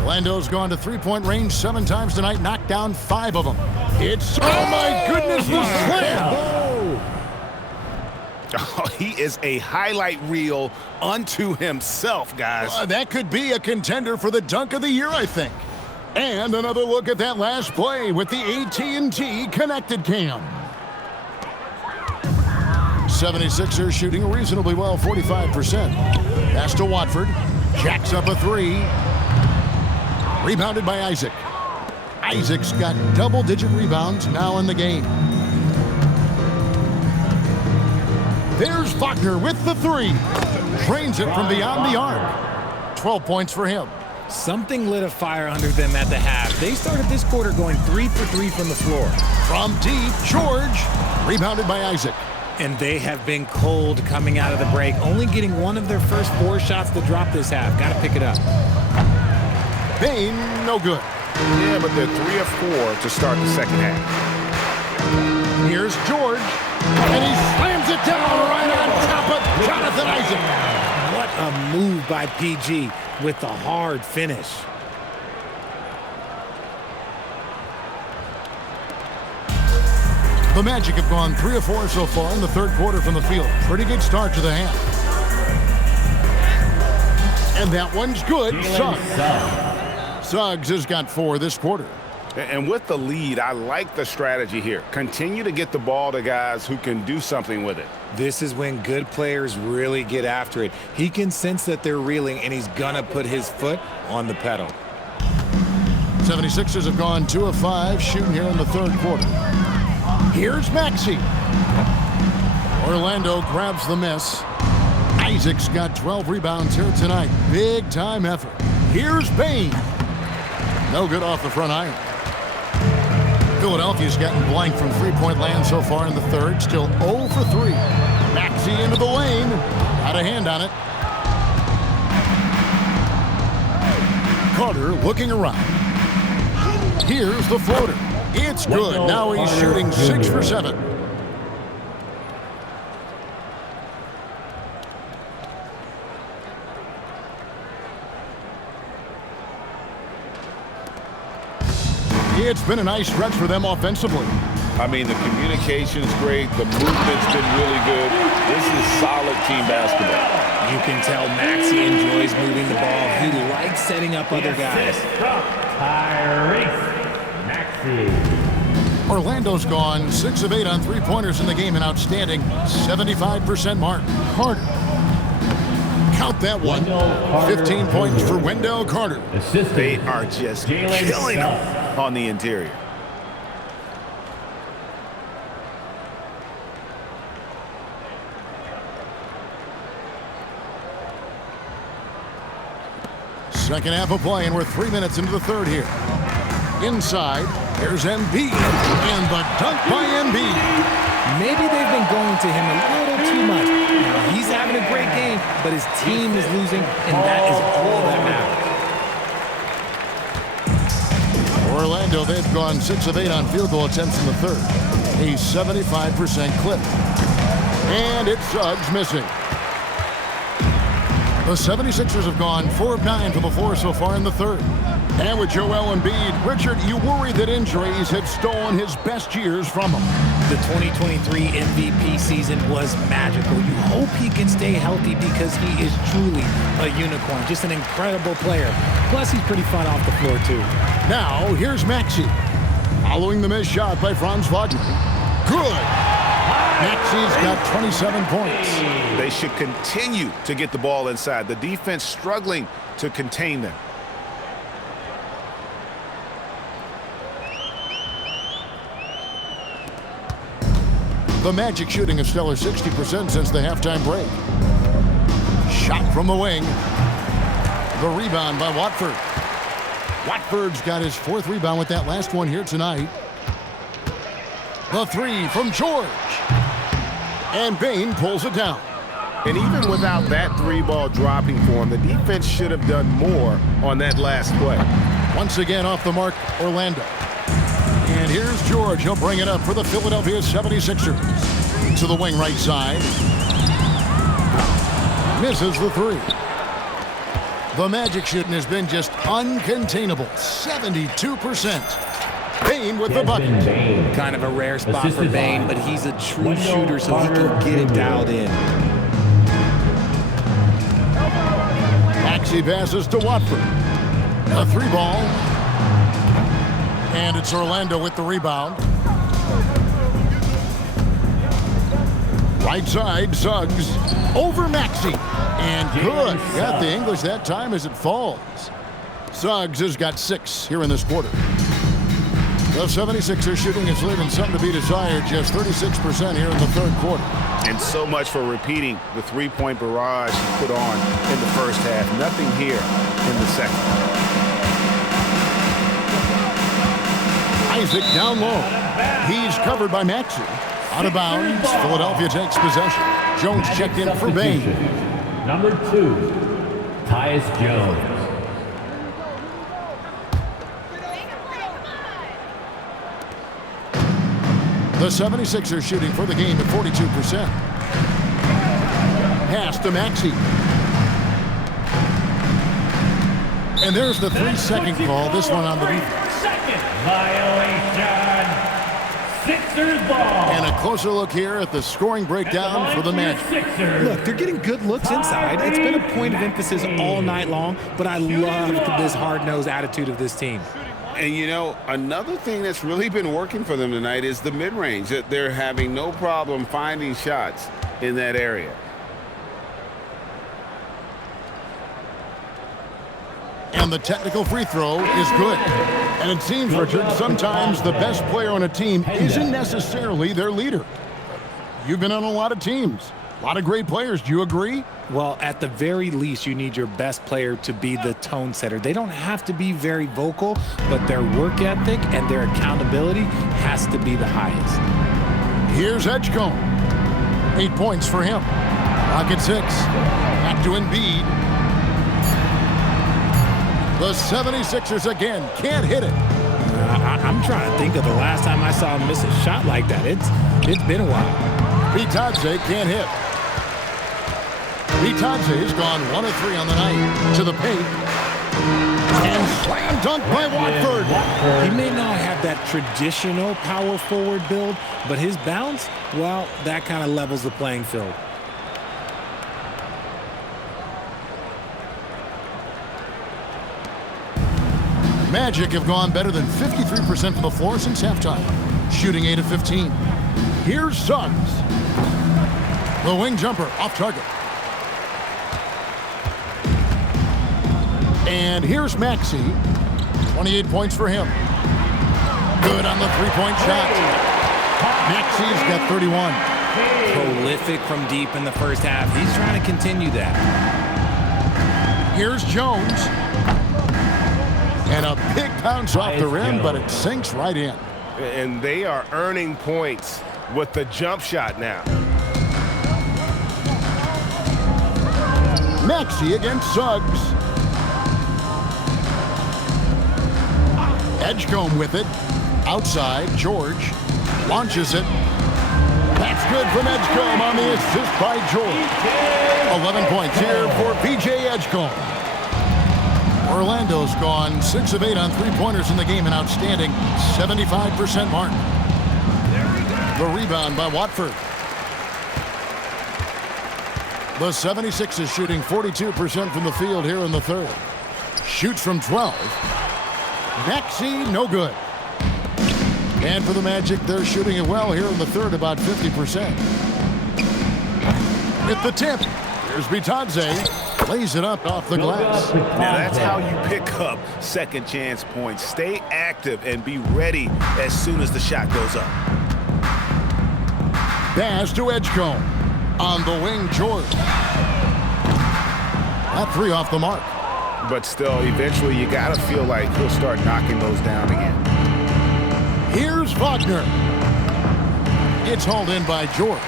Orlando's gone to three-point range 7 times tonight, knocked down 5 of them. It's, oh my goodness, the slam! Oh, he is a highlight reel unto himself, guys. That could be a contender for the dunk of the year, I think. And another look at that last play with the AT&T connected cam. 76ers shooting reasonably well, 45%. Pass to Watford. Jacks up a 3. Rebounded by Isaac. Isaac's got double-digit rebounds now in the game. There's Wagner with the 3. Drains it from beyond the arc. 12 points for him. Something lit a fire under them at the half. They started this quarter going 3 for 3 from the floor. From deep, George. Rebounded by Isaac. And they have been cold coming out of the break, only getting one of their first 4 shots to drop this half. Got to pick it up. Bane, no good. Yeah, but they're 3 of 4 to start the second half. Here's George, and he slams it down right on top of Jonathan Isaac. What a move by PG with the hard finish. The Magic have gone 3 of 4 so far in the third quarter from the field. Pretty good start to the half. And that one's good. Suggs has got 4 this quarter. And with the lead, I like the strategy here. Continue to get the ball to guys who can do something with it. This is when good players really get after it. He can sense that they're reeling, and he's going to put his foot on the pedal. 76ers have gone 2 of 5 shooting here in the third quarter. Here's Maxey. Orlando grabs the miss. Isaac's got 12 rebounds here tonight. Big time effort. Here's Bane. No good off the front iron. Philadelphia's gotten blank from three-point land so far in the third. Still 0 for 3. Maxey into the lane. Got a hand on it. Carter looking around. Here's the floater. It's good. Now he's shooting 6 for 7. It's been a nice stretch for them offensively. I mean, the communication's great. The movement's been really good. This is solid team basketball. You can tell Maxey enjoys moving the ball. He likes setting up other guys. Orlando's gone 6 of 8 on three-pointers in the game, an outstanding 75% mark. Carter. Count that one. 15 points for Wendell Carter. They are just killing them on the interior. Second half of play, and we're 3 minutes into the third here. Inside, here's Embiid, and the dunk by Embiid. Maybe they've been going to him a little too much. Now, he's having a great game, but his team is losing, and that is all that matters. Orlando, they've gone 6 of 8 on field goal attempts in the third. A 75% clip. And it's Suggs missing. The 76ers have gone 4 of 9 from the floor so far in the third. And with Joel Embiid, Richard, you worry that injuries have stolen his best years from him. The 2023 MVP season was magical. You hope he can stay healthy because he is truly a unicorn, just an incredible player. Plus, he's pretty fun off the floor, too. Now, here's Maxey. Following the missed shot by Franz Wagner. Good. Maxey's got 27 points. They should continue to get the ball inside. The defense struggling to contain them. The Magic shooting a stellar 60% since the halftime break. Shot from the wing. The rebound by Watford. Watford's got his 4th rebound with that last one here tonight. The 3 from George. And Bane pulls it down. And even without that 3-ball dropping for him, the defense should have done more on that last play. Once again off the mark, Orlando. And here's George. He'll bring it up for the Philadelphia 76ers. To the wing right side. Misses the 3. The Magic shooting has been just uncontainable. 72%. Bane with the bucket. Kind of a rare spot for Bane, but he's a true shooter, so he can get it dialed in. Maxey passes to Watford. A 3-ball. And it's Orlando with the rebound. Right side, Suggs. Over Maxey. And good. Got the English that time as it falls. Suggs has got 6 here in this quarter. The 76ers shooting is leaving something to be desired. Just 36% here in the third quarter. And so much for repeating the 3-point barrage he put on in the first half. Nothing here in the second. Isaac down low. He's covered by Maxey. Out of bounds. Philadelphia takes possession. Jones checked in for Bane. Number 2, Tyus Jones. The 76ers shooting for the game at 42%. Pass to Maxey. And there's the 3-second call. This one on the defense. Second violation. Sixers ball. And a closer look here at the scoring breakdown for the Magic. Look, they're getting good looks inside. It's been a point of emphasis all night long, but I love this hard-nosed attitude of this team. And, you know, another thing that's really been working for them tonight is the mid-range. They're having no problem finding shots in that area. And the technical free throw is good. And it seems, Richard, sometimes the best player on a team isn't necessarily their leader. You've been on a lot of teams. A lot of great players. Do you agree? Well, at the very least, you need your best player to be the tone setter. They don't have to be very vocal, but their work ethic and their accountability has to be the highest. Here's Edgecombe. 8 points for him. Rocket 6. Back to Embiid. The 76ers again can't hit it. I'm trying to think of the last time I saw him miss a shot like that. It's been a while. Bitadze can't hit. Bitadze has gone 1 of 3 on the night. To the paint. And slam dunk by Watford. He may not have that traditional power forward build, but his bounce, well, that kind of levels the playing field. Magic have gone better than 53% from the floor since halftime, shooting 8 of 15. Here's Suggs. The wing jumper off target. And here's Maxey. 28 points for him. Good on the 3-point shot. Maxey's got 31. Prolific from deep in the first half. He's trying to continue that. Here's Jones. And a big bounce off the rim, but it sinks right in. And they are earning points with the jump shot now. Maxey against Suggs. Edgecombe with it. Outside, George launches it. That's good from Edgecombe on the assist by George. 11 points here for PJ Edgecombe. Orlando's gone 6 of 8 on three-pointers in the game, an outstanding 75% mark. The rebound by Watford. The 76ers shooting 42% from the field here in the third. Shoots from 12. Maxey, no good. And for the Magic, they're shooting it well here in the third, about 50%. With the tip, here's Bitadze. Lays it up off the glass. Now that's how you pick up second chance points. Stay active and be ready as soon as the shot goes up. Pass to Edgecombe. On the wing, George. That three off the mark. But still, eventually you got to feel like he'll start knocking those down again. Here's Wagner. It's hauled in by George.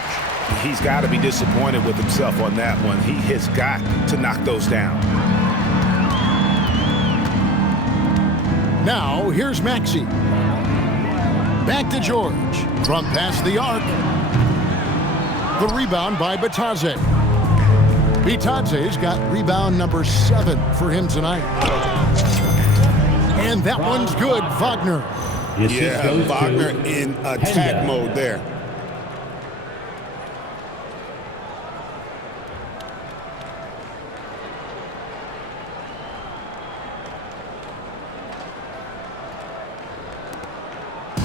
He's got to be disappointed with himself on that one. He has got to knock those down. Now, here's Maxey. Back to George. From past the arc. The rebound by Bitadze. Bitadze's got rebound number 7 for him tonight. And that one's good, Wagner. Yeah, Wagner in attack mode there.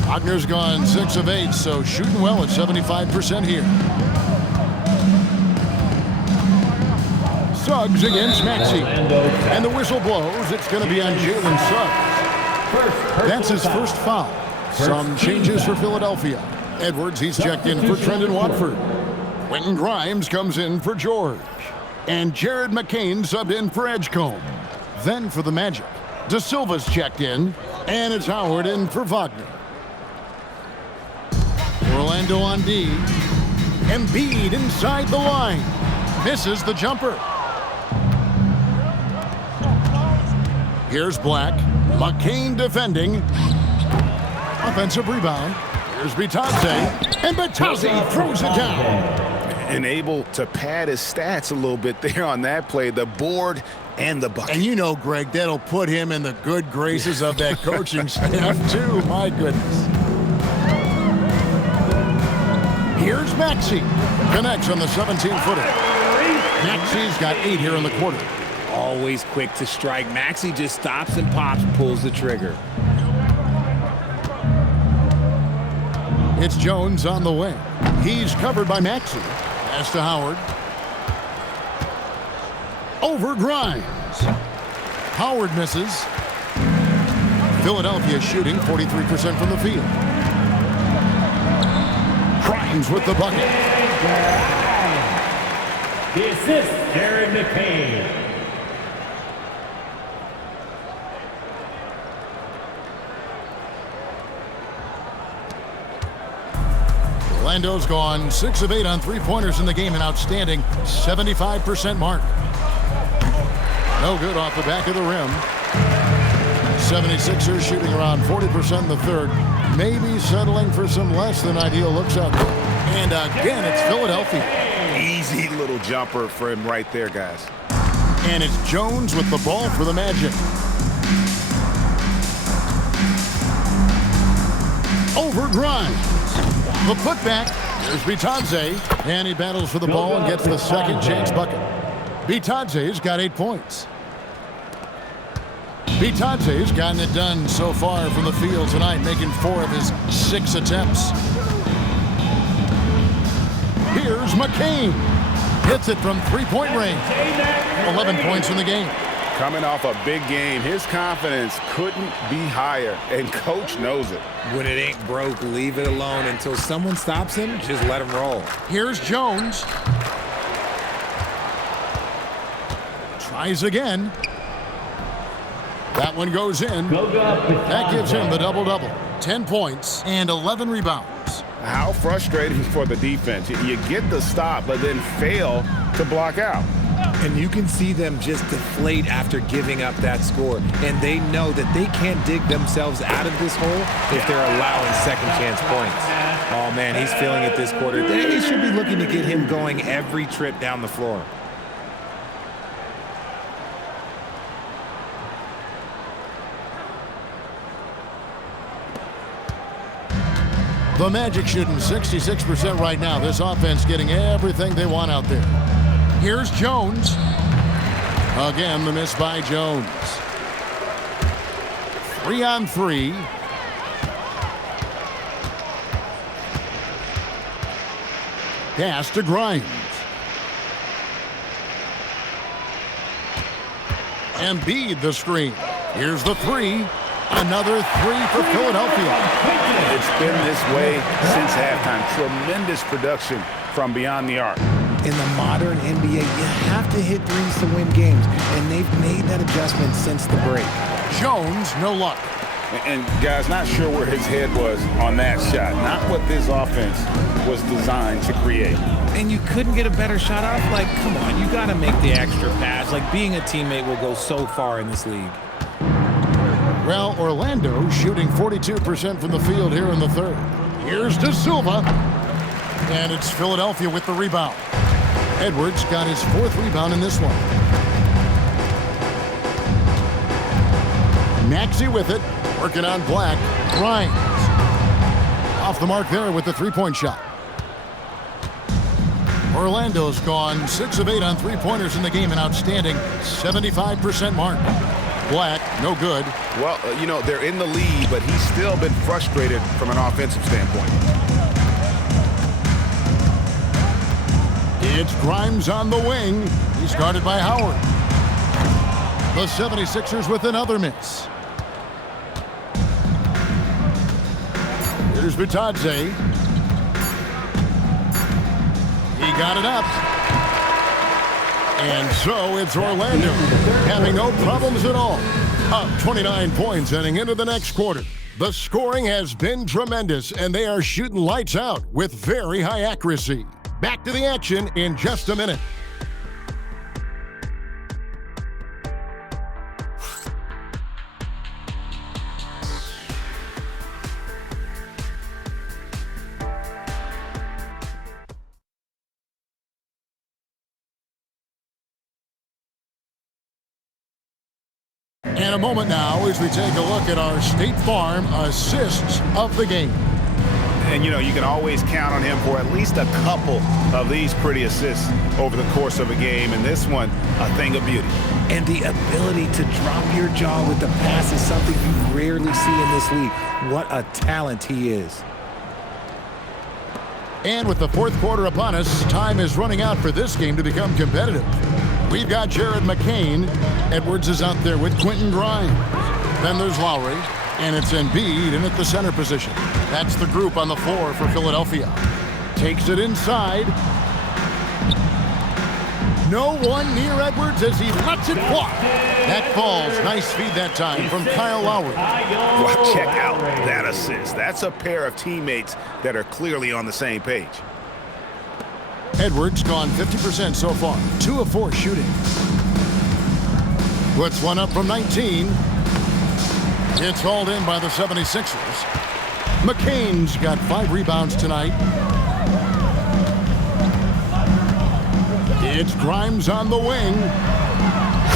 Wagner's gone 6 of 8, so shooting well at 75% here. Suggs against Maxey. And the whistle blows. It's going to be on Jalen Suggs. That's his first foul. Some changes for Philadelphia. Edwards, he's checked in for Trendon Watford. Quentin Grimes comes in for George. And Jared McCain subbed in for Edgecombe. Then for the Magic, De Silva's checked in. And it's Howard in for Wagner. Orlando on D. Embiid inside the line. Misses the jumper. Here's Black. McCain defending. Offensive rebound. Here's Bitadze. And Bitadze throws it down. And able to pad his stats a little bit there on that play. The board and the bucket. And you know, Greg, that'll put him in the good graces of that coaching staff, too. My goodness. Here's Maxey. Connects on the 17-footer. Maxey's got 8 here in the quarter. Always quick to strike. Maxey just stops and pops, pulls the trigger. It's Jones on the wing. He's covered by Maxey. Pass to Howard. Over Grimes. Howard misses. Philadelphia shooting 43% from the field. Grimes with the bucket. The assist, Jared McCain. Orlando's gone 6 of 8 on three-pointers in the game, an outstanding 75% mark. No good off the back of the rim. 76ers shooting around 40% in the third. Maybe settling for some less than ideal looks out there. And again, it's Philadelphia. Easy little jumper for him right there, guys. And it's Jones with the ball for the Magic. Over Grimes. The putback. There's Bitadze. And he battles for the ball and gets the second chance bucket. Bitadze's got 8 points. Bitadze's gotten it done so far from the field tonight, making 4 of his 6 attempts. Here's McCain. Hits it from three-point range. 11 points in the game. Coming off a big game, his confidence couldn't be higher, and coach knows it. When it ain't broke, leave it alone until someone stops him. Just let him roll. Here's Jones. Tries again. That one goes in. That gives him the double-double. 10 points and 11 rebounds. How frustrating for the defense. You get the stop, but then fail to block out. And you can see them just deflate after giving up that score. And they know that they can't dig themselves out of this hole if they're allowing second chance points. Oh, man, he's feeling it this quarter. They should be looking to get him going every trip down the floor. The Magic shooting 66% right now. This offense getting everything they want out there. Here's Jones. Again, the miss by Jones. 3-on-3. Pass to Grimes. Embiid the screen. Here's the three. Another three for Philadelphia. It's been this way since halftime. Tremendous production from beyond the arc. In the modern NBA, you have to hit threes to win games, and they've made that adjustment since the break. Jones, no luck. And guys, not sure where his head was on that shot. Not what this offense was designed to create. And you couldn't get a better shot off? Like, come on, you got to make the extra pass. Like, being a teammate will go so far in this league. Well, Orlando shooting 42% from the field here in the third. Here's De Silva. And it's Philadelphia with the rebound. Edwards got his fourth rebound in this one. Maxey with it. Working on Black. Grimes. Off the mark there with the three-point shot. Orlando's gone 6 of 8 on three-pointers in the game. An outstanding 75% mark. Black, no good. Well, you know, they're in the lead, but he's still been frustrated from an offensive standpoint. It's Grimes on the wing. He's guarded by Howard. The 76ers with another miss. Here's Bitadze. He got it up. And so it's Orlando having no problems at all. Up 29 points heading into the next quarter. The scoring has been tremendous, and they are shooting lights out with very high accuracy. Back to the action in just a minute. And a moment now as we take a look at our State Farm assists of the game. And, you know, you can always count on him for at least a couple of these pretty assists over the course of a game. And this one, a thing of beauty. And the ability to drop your jaw with the pass is something you rarely see in this league. What a talent he is. And with the fourth quarter upon us, time is running out for this game to become competitive. We've got Jared McCain. Edwards is out there with Quentin Grimes. Then there's Lowry, and it's Embiid in at the center position. That's the group on the floor for Philadelphia. Takes it inside. No one near Edwards as he lets it fly. That falls. Nice feed that time from Kyle Lowry. Well, check out that assist. That's a pair of teammates that are clearly on the same page. Edwards gone 50% so far. 2 of 4 shooting. Puts one up from 19. It's hauled in by the 76ers. McCain's got 5 rebounds tonight. It's Grimes on the wing.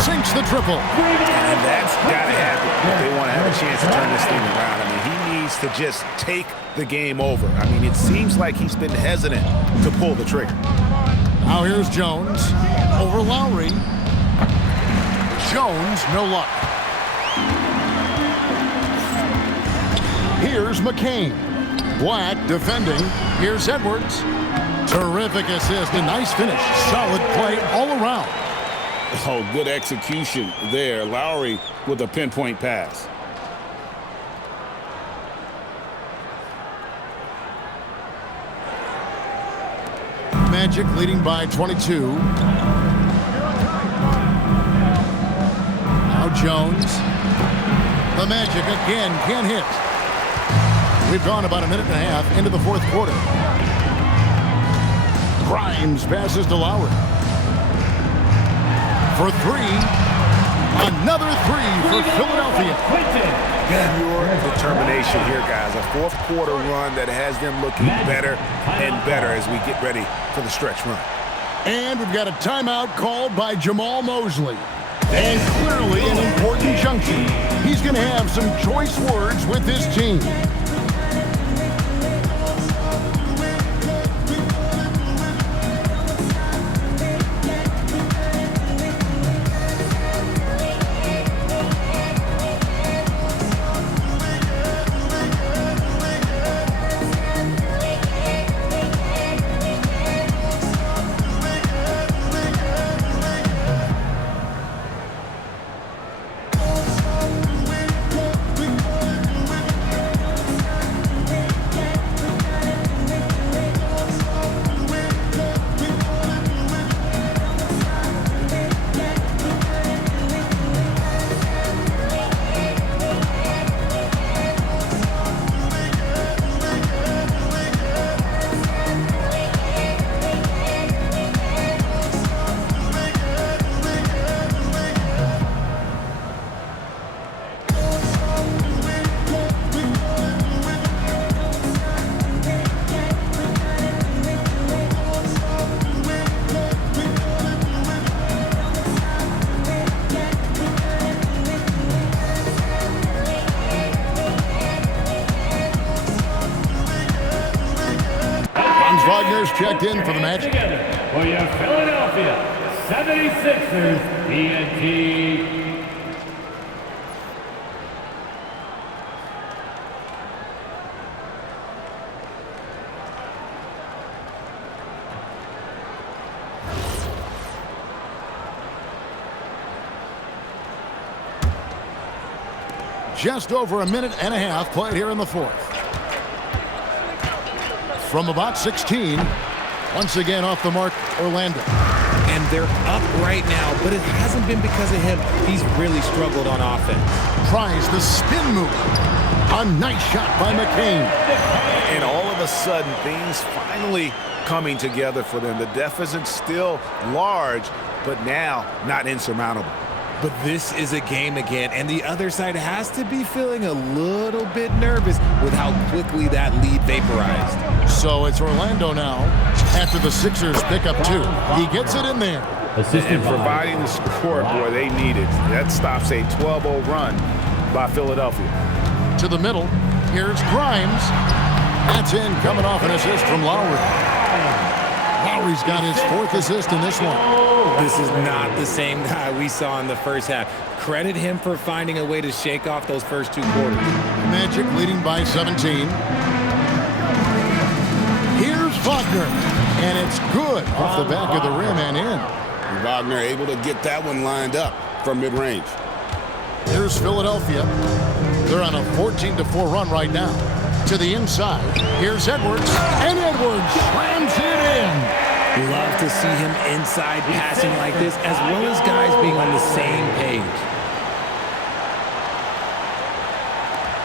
Sinks the triple. And that's got to happen if they want to have a chance to turn this thing around. I mean, he needs to just take the game over. I mean, it seems like he's been hesitant to pull the trigger. Now here's Jones over Lowry. Jones, no luck. Here's McCain. Black defending. Here's Edwards. Terrific assist. A nice finish. Solid play all around. Oh, good execution there. Lowry with a pinpoint pass. Magic leading by 22. Now Jones. The Magic again can't hit. We've gone about a minute and a half into the fourth quarter. Grimes passes to Lowry. for three. Another three for Philadelphia. Pure determination here, guys. A fourth quarter run that has them looking better and better as we get ready for the stretch run. And we've got a timeout called by Jamal Mosley. And clearly an important junction. He's going to have some choice words with his team. Wagner's checked in for the match. For your Philadelphia 76ers TNT. Just over a minute and a half played here in the fourth. From about 16, once again off the mark, Orlando. And they're up right now, but it hasn't been because of him. He's really struggled on offense. Tries the spin move. A nice shot by McCain. And all of a sudden, things finally coming together for them. The deficit's still large, but now not insurmountable. But this is a game again, and the other side has to be feeling a little bit nervous with how quickly that lead vaporized. So it's Orlando now after the Sixers pick up two. He gets it in there. And providing the support where they need it. That stops a 12-0 run by Philadelphia. To the middle, here's Grimes. That's in, coming off an assist from Lowry. Lowry's got his fourth assist in this one. This is not the same guy we saw in the first half. Credit him for finding a way to shake off those first two quarters. Magic leading by 17. Here's Wagner, and it's good off the back of the rim and in. Wagner able to get that one lined up from mid-range. Here's Philadelphia. They're on a 14-4 run right now. To the inside, here's Edwards, and Edwards slams it in. Love to see him inside passing like this, as well as guys being on the same page.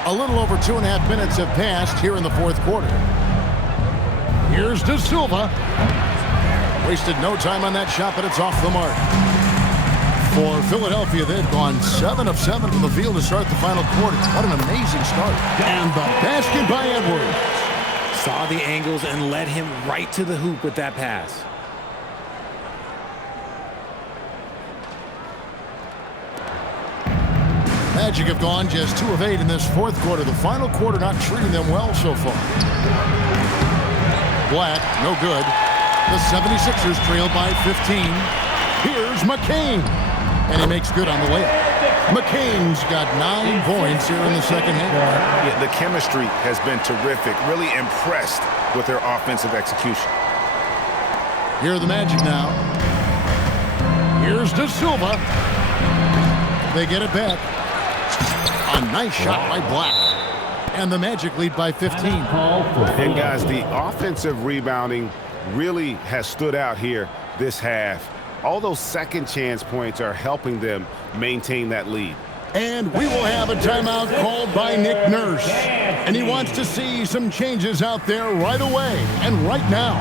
A little over 2.5 minutes have passed here in the fourth quarter. Here's De Silva. Wasted no time on that shot, but it's off the mark. For Philadelphia, they've gone 7 of 7 from the field to start the final quarter. What an amazing start. And the basket by Edwards. Saw the angles and led him right to the hoop with that pass. Magic have gone just 2 of 8 in this fourth quarter. The final quarter not treating them well so far. Black, no good. The 76ers trail by 15. Here's McCain. And he makes good on the layup. McCain's got 9 points here in the second half. Yeah, the chemistry has been terrific. Really impressed with their offensive execution. Here are the Magic now. Here's De Silva. They get it back. A nice shot by Black. And the Magic lead by 15. And guys, the offensive rebounding really has stood out here this half. All those second chance points are helping them maintain that lead. And we will have a timeout called by Nick Nurse. And he wants to see some changes out there right away and right now.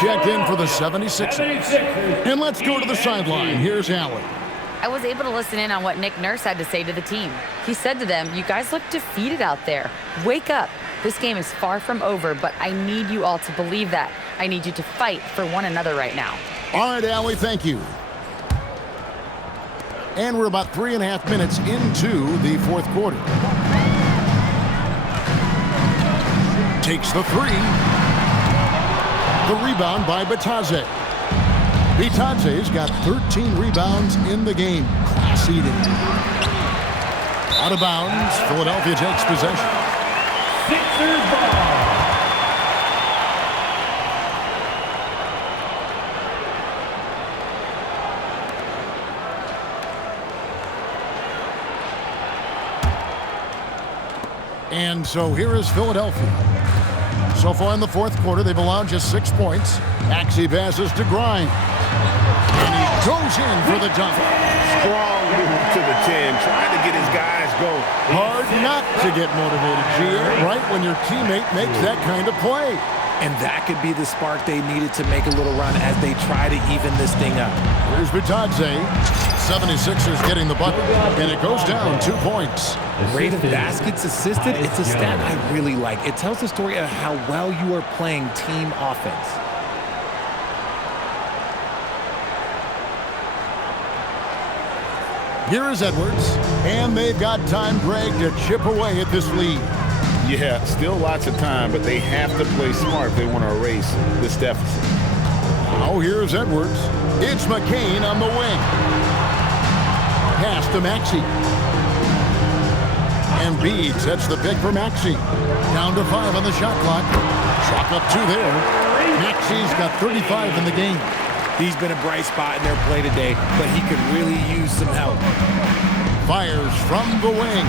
checked in for the 76ers. And let's go to the sideline. Here's Allen. I was able to listen in on what Nick Nurse had to say to the team. He said to them, "You guys look defeated out there. Wake up. This game is far from over, but I need you all to believe that. I need you to fight for one another right now." All right, Allie, thank you. And we're about 3.5 minutes into the fourth quarter. Takes the three. The rebound by Bitadze. Bitadze's got 13 rebounds in the game. Class eating. Out of bounds. Philadelphia takes possession. Sixers ball. And so here is Philadelphia. So far in the fourth quarter, they've allowed just 6 points. Maxey passes to Grimes. And he goes in for the dunk. Strong move to the 10, trying to get his guys going. Hard not to get motivated, GA, right when your teammate makes that kind of play. And that could be the spark they needed to make a little run as they try to even this thing up. Here's Bitadze. 76ers getting the bucket, and it goes down 2 points. Rate of baskets assisted, it's a stat I really like. It tells the story of how well you are playing team offense. Here is Edwards, and they've got time, Greg, to chip away at this lead. Yeah, still lots of time, but they have to play smart if they want to erase this deficit. Now here's Edwards. It's McCain on the wing. Pass to Maxey. Embiid sets the pick for Maxey. Down to 5 on the shot clock. Chalk up 2 there. Maxey's got 35 in the game. He's been a bright spot in their play today, but he could really use some help. Fires from the wing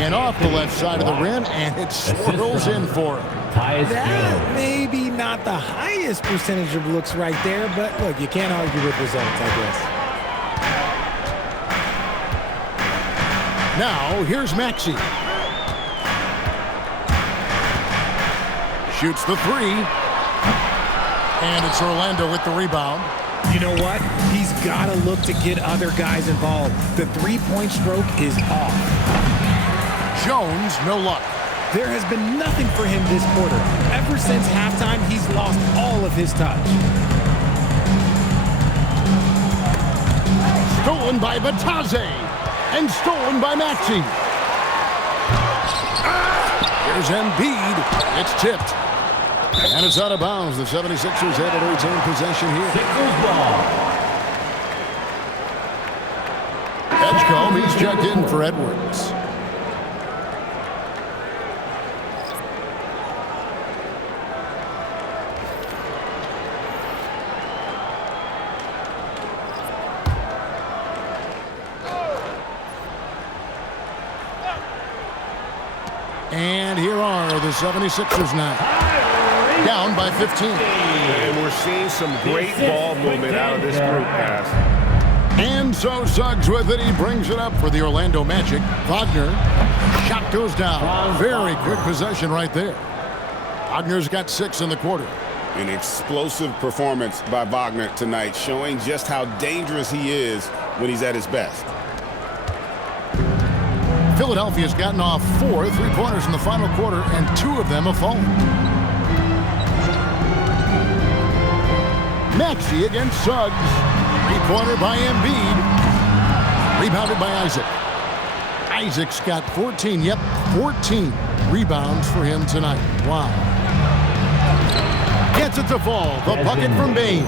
and off the left side of the rim, and it swirls in for him. That maybe not the highest percentage of looks right there, but look, you can't argue with results, I guess. Now, here's Maxey. Shoots the 3. And it's Orlando with the rebound. You know what? He's got to look to get other guys involved. The three-point stroke is off. Jones, no luck. There has been nothing for him this quarter. Ever since halftime, he's lost all of his touch. Stolen by Bitadze. And stolen by Maxey. Here's Embiid. It's tipped. And it's out of bounds. The 76ers able to retain possession here. Sixers ball. Edgecombe, he's checked in for Edwards. And here are the 76ers now. Down by 15. And we're seeing some great ball movement out of this group, guys. And so Suggs with it. He brings it up for the Orlando Magic. Wagner. Shot goes down. Very good possession right there. Wagner's got 6 in the quarter. An explosive performance by Wagner tonight, showing just how dangerous he is when he's at his best. Philadelphia's gotten off 4 3-pointers in the final quarter, and 2 of them have fallen. Maxey against Suggs. 3-pointer by Embiid. Rebounded by Isaac. Isaac's got 14. Yep, 14 rebounds for him tonight. Wow. Gets it to fall. The bucket from Bane.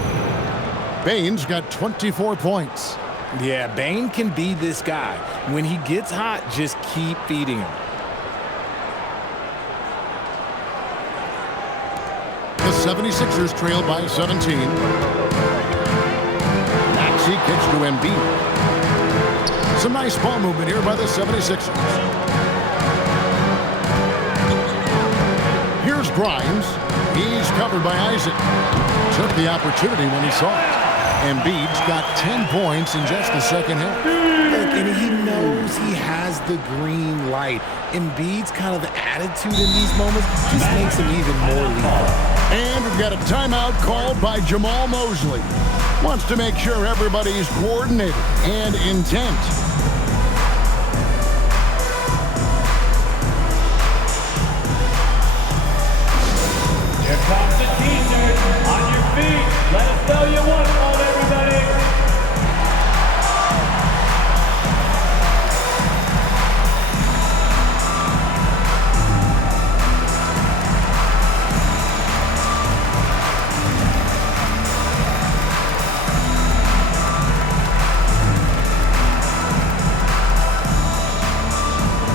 Bane's got 24 points. Yeah, Bane can be this guy. When he gets hot, just keep feeding him. The 76ers trail by 17. Maxey kicks to Embiid. Some nice ball movement here by the 76ers. Here's Grimes. He's covered by Isaac. Took the opportunity when he saw it. Embiid's got 10 points in just the second half. Look, and he knows he has the green light. Embiid's kind of attitude in these moments just makes him even more lethal. And we've got a timeout called by Jamal Mosley. Wants to make sure everybody's coordinated and intent. Here comes the t-shirt. On your feet. Let us know you want one, everybody.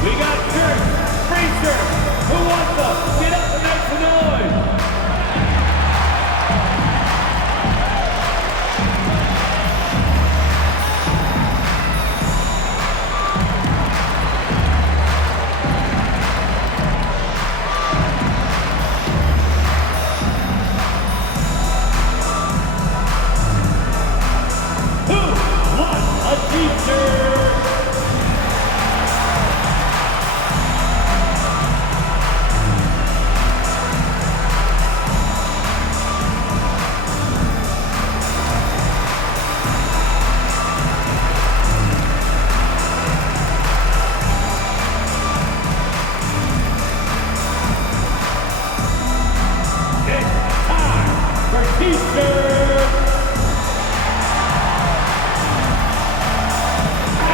We got shirts, free shirts. Who wants them? Get up and make some noise. Who wants a t-shirt?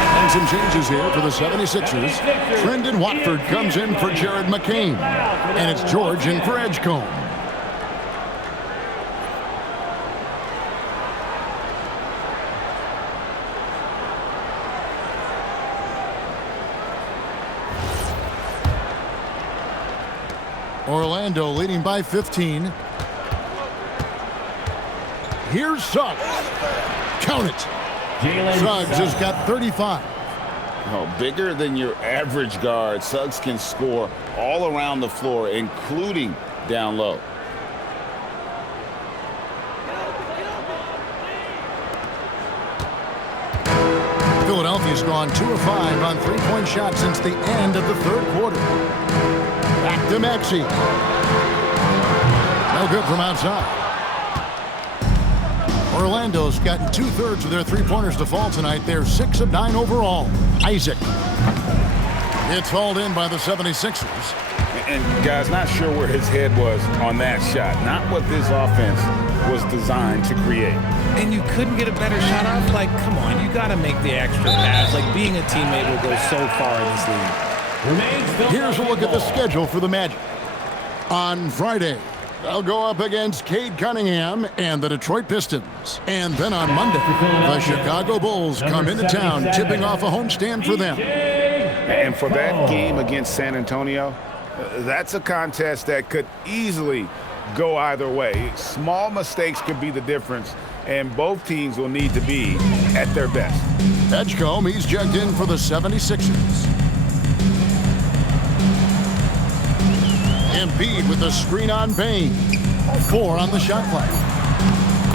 And some changes here for the 76ers. Trendon Watford comes in for Jared McCain. And it's George in for Edgecombe. Orlando leading by 15. Here's Suggs. Count it. Suggs has got 35. Oh, bigger than your average guard, Suggs can score all around the floor, including down low. Philadelphia's gone 2 of 5 on three-point shots since the end of the third quarter. Back to Maxey. No good from outside. Orlando's gotten 2/3 of their three-pointers to fall tonight. They're 6 of 9 overall. Isaac. It's hauled in by the 76ers. And guys, not sure where his head was on that shot. Not what this offense was designed to create. And you couldn't get a better shot off? Like, come on, you got to make the extra pass. Like, being a teammate will go so far in this league. Here's a look at the schedule for the Magic. On Friday, they'll go up against Cade Cunningham and the Detroit Pistons. And then on Monday, the Chicago Bulls come into town, tipping off a homestand for them. And for that game against San Antonio, that's a contest that could easily go either way. Small mistakes could be the difference, and both teams will need to be at their best. Edgecombe, he's checked in for the 76ers. Embiid with the screen on Bane. 4 on the shot clock.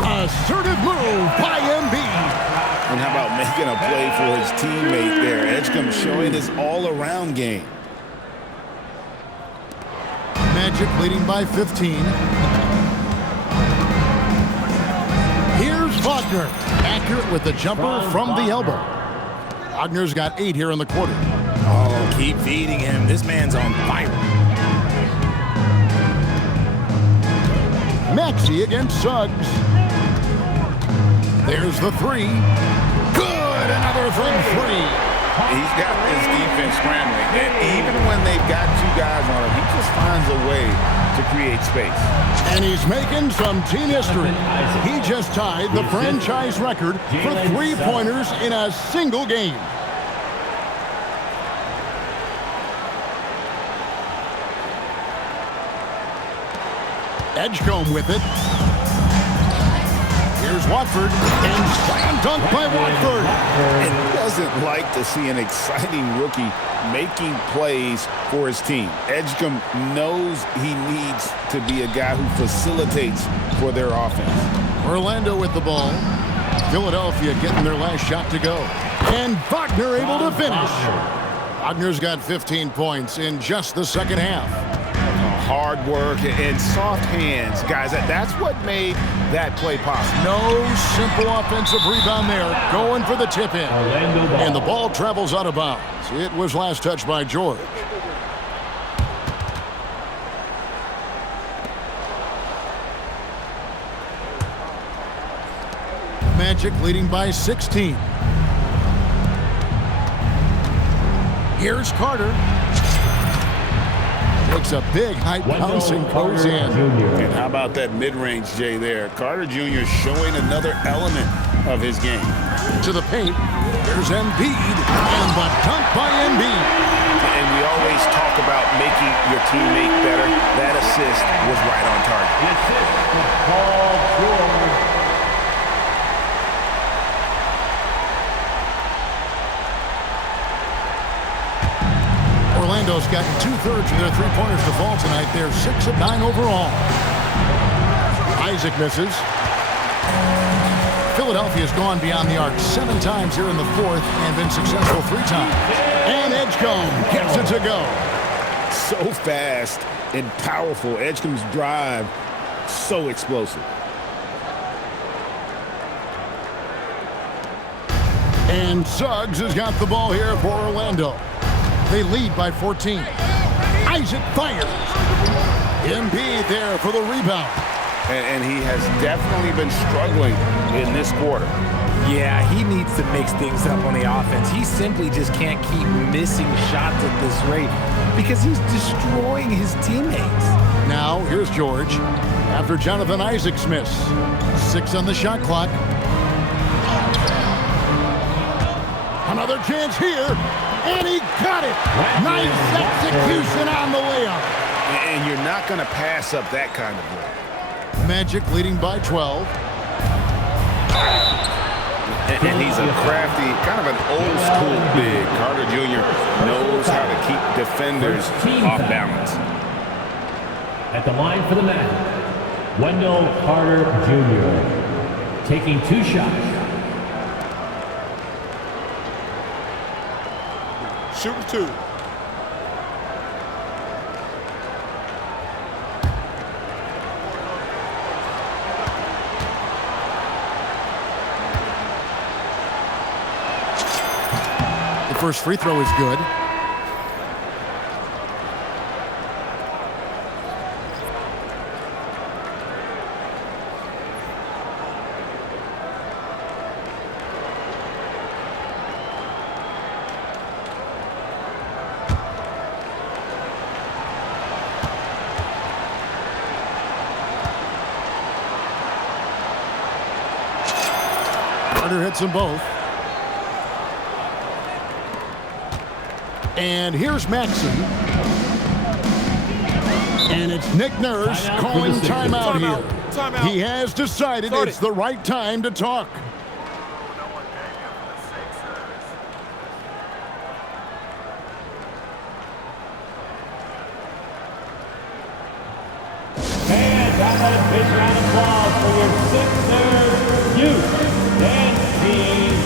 Assertive move by Embiid. And how about making a play for his teammate there? Edgecombe showing his all-around game. Magic leading by 15. Here's Wagner. Accurate with the jumper from the elbow. Wagner's got 8 here in the quarter. Oh, keep feeding him. This man's on fire. Maxey against Suggs. There's the 3. Good! Another from 3. He's got this defense scrambling, and even when they've got 2 guys on him, he just finds a way to create space. And he's making some team history. He just tied the franchise record for three-pointers in a single game. Edgecombe with it. Here's Watford, and slam dunk by Watford. And he doesn't like to see an exciting rookie making plays for his team. Edgecombe knows he needs to be a guy who facilitates for their offense. Orlando with the ball. Philadelphia getting their last shot to go. And Wagner able to finish. Wagner's got 15 points in just the second half. hard work and soft hands. Guys, that's what made that play possible. No simple offensive rebound there. Going for the tip in. And the ball travels out of bounds. It was last touched by George. Magic leading by 16. Here's Carter. Takes a big high bounce and goes in. And how about that mid-range, Jay, there? Carter Jr. showing another element of his game. To the paint. There's Embiid. And the dunk by Embiid. And we always talk about making your teammate better. That assist was right on target. The assist for Paul George. Orlando's gotten 2/3 of their three-pointers to fall tonight. They're 6 of 9 overall. Isaac misses. Philadelphia's gone beyond the arc 7 times here in the fourth and been successful 3 times. And Edgecombe gets it to go. So fast and powerful. Edgecombe's drive, so explosive. And Suggs has got the ball here for Orlando. They lead by 14. Isaac fires. Embiid there for the rebound. And he has definitely been struggling in this quarter. Yeah, he needs to mix things up on the offense. He simply just can't keep missing shots at this rate because he's destroying his teammates. Now, here's George after Jonathan Isaac's miss. 6 on the shot clock. Another chance here, and he got it. Nice execution on the layup. And you're not going to pass up that kind of play. Magic leading by 12. And he's a crafty, kind of an old school big. Carter Jr. knows how to keep defenders off balance. At the line for the man, Wendell Carter Jr. taking 2 shots. Shooting 2. The first free throw is good. Carter hits them both. And here's Maxey. And it's Nick Nurse calling timeout here. He has decided it's the right time to talk. And another big round of applause for your Sixers youth dance team.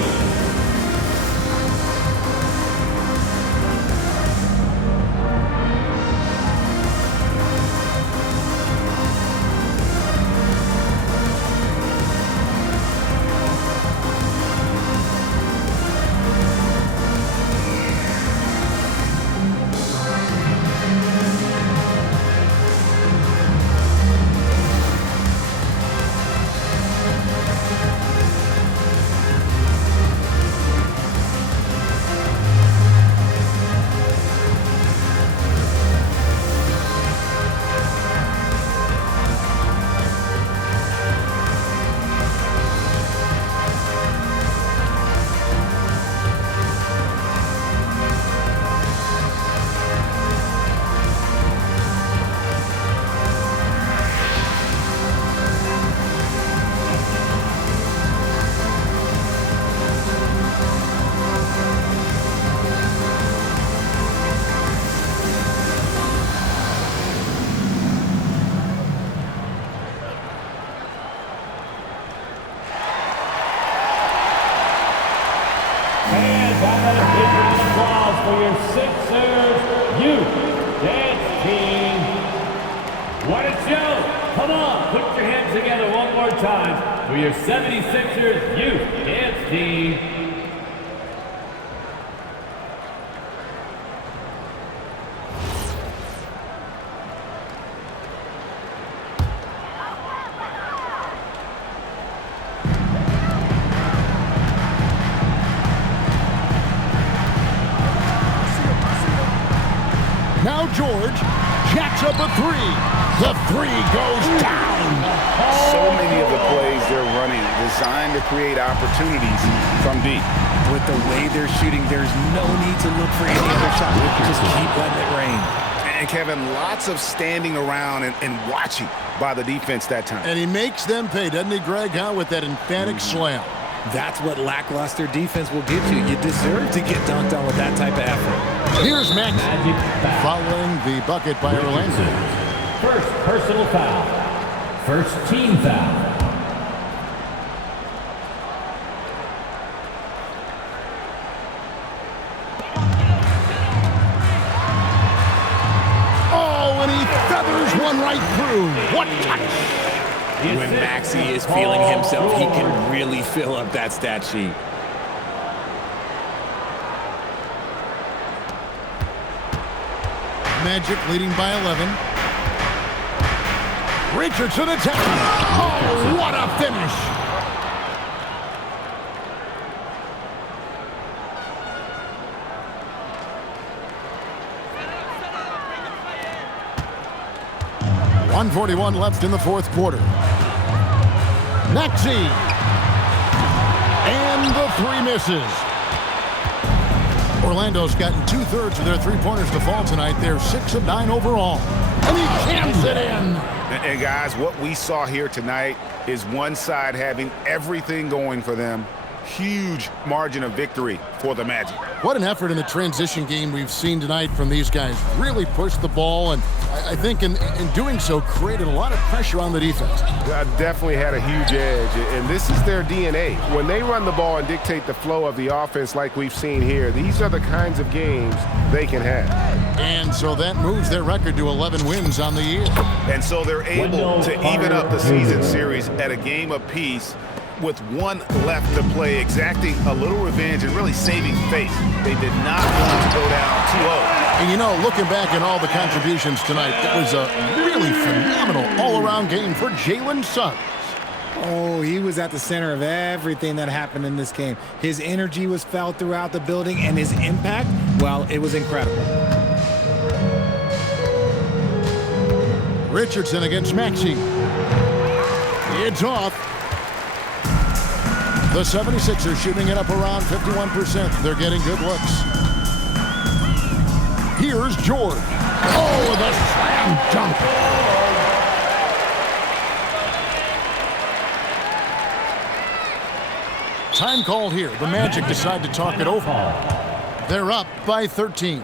For your Sixers youth dance team. time for your 76ers Youth Dance Team. Now George jacks up a three. The three goes down. So many of the plays they're running designed to create opportunities from deep. With the way they're shooting, there's no need to look for any other shot. Just keep letting it rain. And Kevin, lots of standing around and watching by the defense that time. And he makes them pay, doesn't he, Greg, huh, with that emphatic slam. That's what lackluster defense will give you. You deserve to get dunked on with that type of effort. Here's Max following the bucket by Orlando. First personal foul. First team foul. Oh, and he feathers one right through. What touch! When Maxey is feeling himself, he can really fill up that stat sheet. Magic leading by 11. Richardson attacking. Oh, what a finish! .141 left in the fourth quarter. Maxey. And the three misses. Orlando's gotten 2/3 of their three-pointers to fall tonight. They're 6 of 9 overall. And he jams it in. And guys, what we saw here tonight is one side having everything going for them. Huge margin of victory for the Magic. What an effort in the transition game we've seen tonight from these guys. Really pushed the ball, and I think in doing so created a lot of pressure on the defense. Definitely had a huge edge, and this is their DNA. When they run the ball and dictate the flow of the offense like we've seen here, these are the kinds of games they can have. And so that moves their record to 11 wins on the year. And so they're able to even up the season series at a game apiece with one left to play, exacting a little revenge and really saving face. They did not want to go down 2-0. And you know, looking back at all the contributions tonight, it was a really phenomenal all-around game for Jalen Suggs. Oh, he was at the center of everything that happened in this game. His energy was felt throughout the building, and his impact, well, it was incredible. Richardson against Maxey. It's off. The 76ers shooting it up around 51%. They're getting good looks. Here's George. Oh, the slam dunk. Time called here. The Magic decide to talk it over. They're up by 13.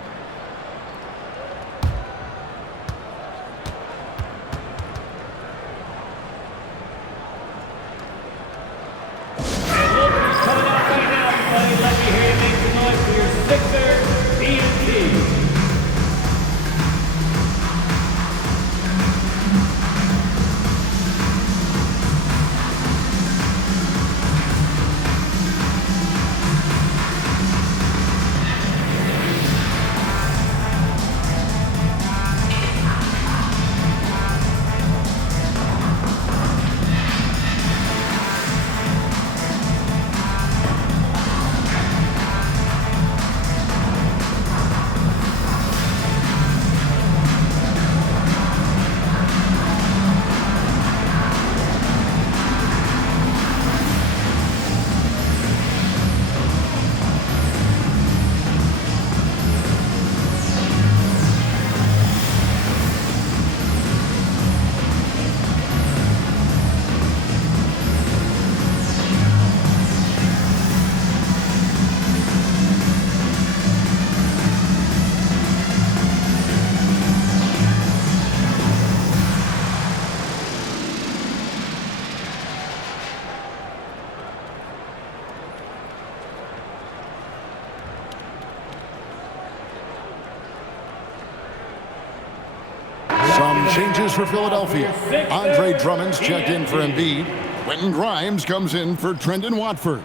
Some changes for Philadelphia. Andre Drummond's checked in for Embiid. Quentin Grimes comes in for Trendon Watford.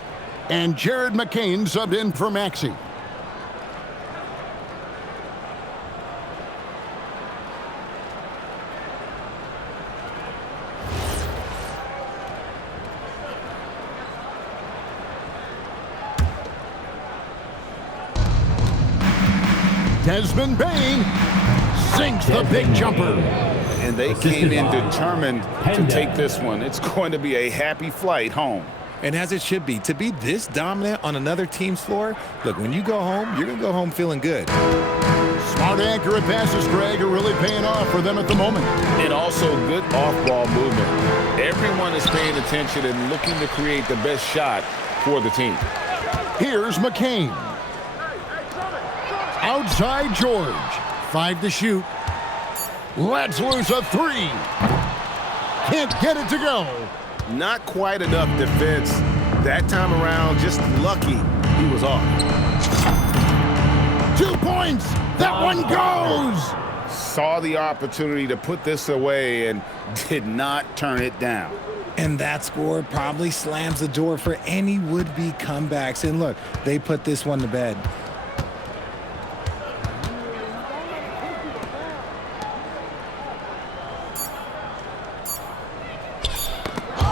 And Jared McCain subbed in for Maxey. Desmond Bane sinks the big jumper. And they came in determined to take this one. It's going to be a happy flight home. And as it should be, to be this dominant on another team's floor, look, when you go home, you're going to go home feeling good. Smart, accurate passes, Greg, are really paying off for them at the moment. And also good off-ball movement. Everyone is paying attention and looking to create the best shot for the team. Here's McCain. Outside George. 5 to shoot. Let's lose a 3. Can't get it to go. Not quite enough defense. That time around, just lucky he was off. 2 points. That one goes. Saw the opportunity to put this away and did not turn it down. And that score probably slams the door for any would-be comebacks. And look, they put this one to bed.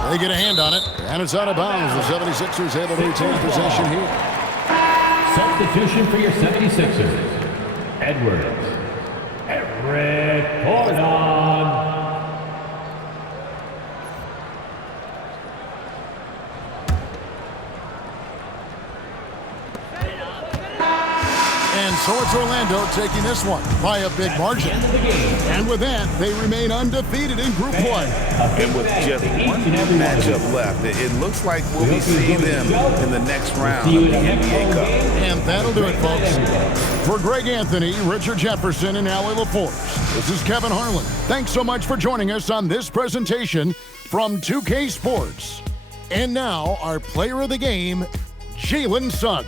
They get a hand on it, and it's out of bounds. The 76ers able to retain possession here. Substitution for your 76ers. Eric Gordon. And so it's Orlando taking this one by a big margin. And with that, they remain undefeated in group play. And with just one matchup left, it looks like we'll be seeing them in the next round of the NBA Cup. And that'll do it, folks. For Greg Anthony, Richard Jefferson, and Allie LaForce, this is Kevin Harlan. Thanks so much for joining us on this presentation from 2K Sports. And now, our player of the game, Jalen Suggs.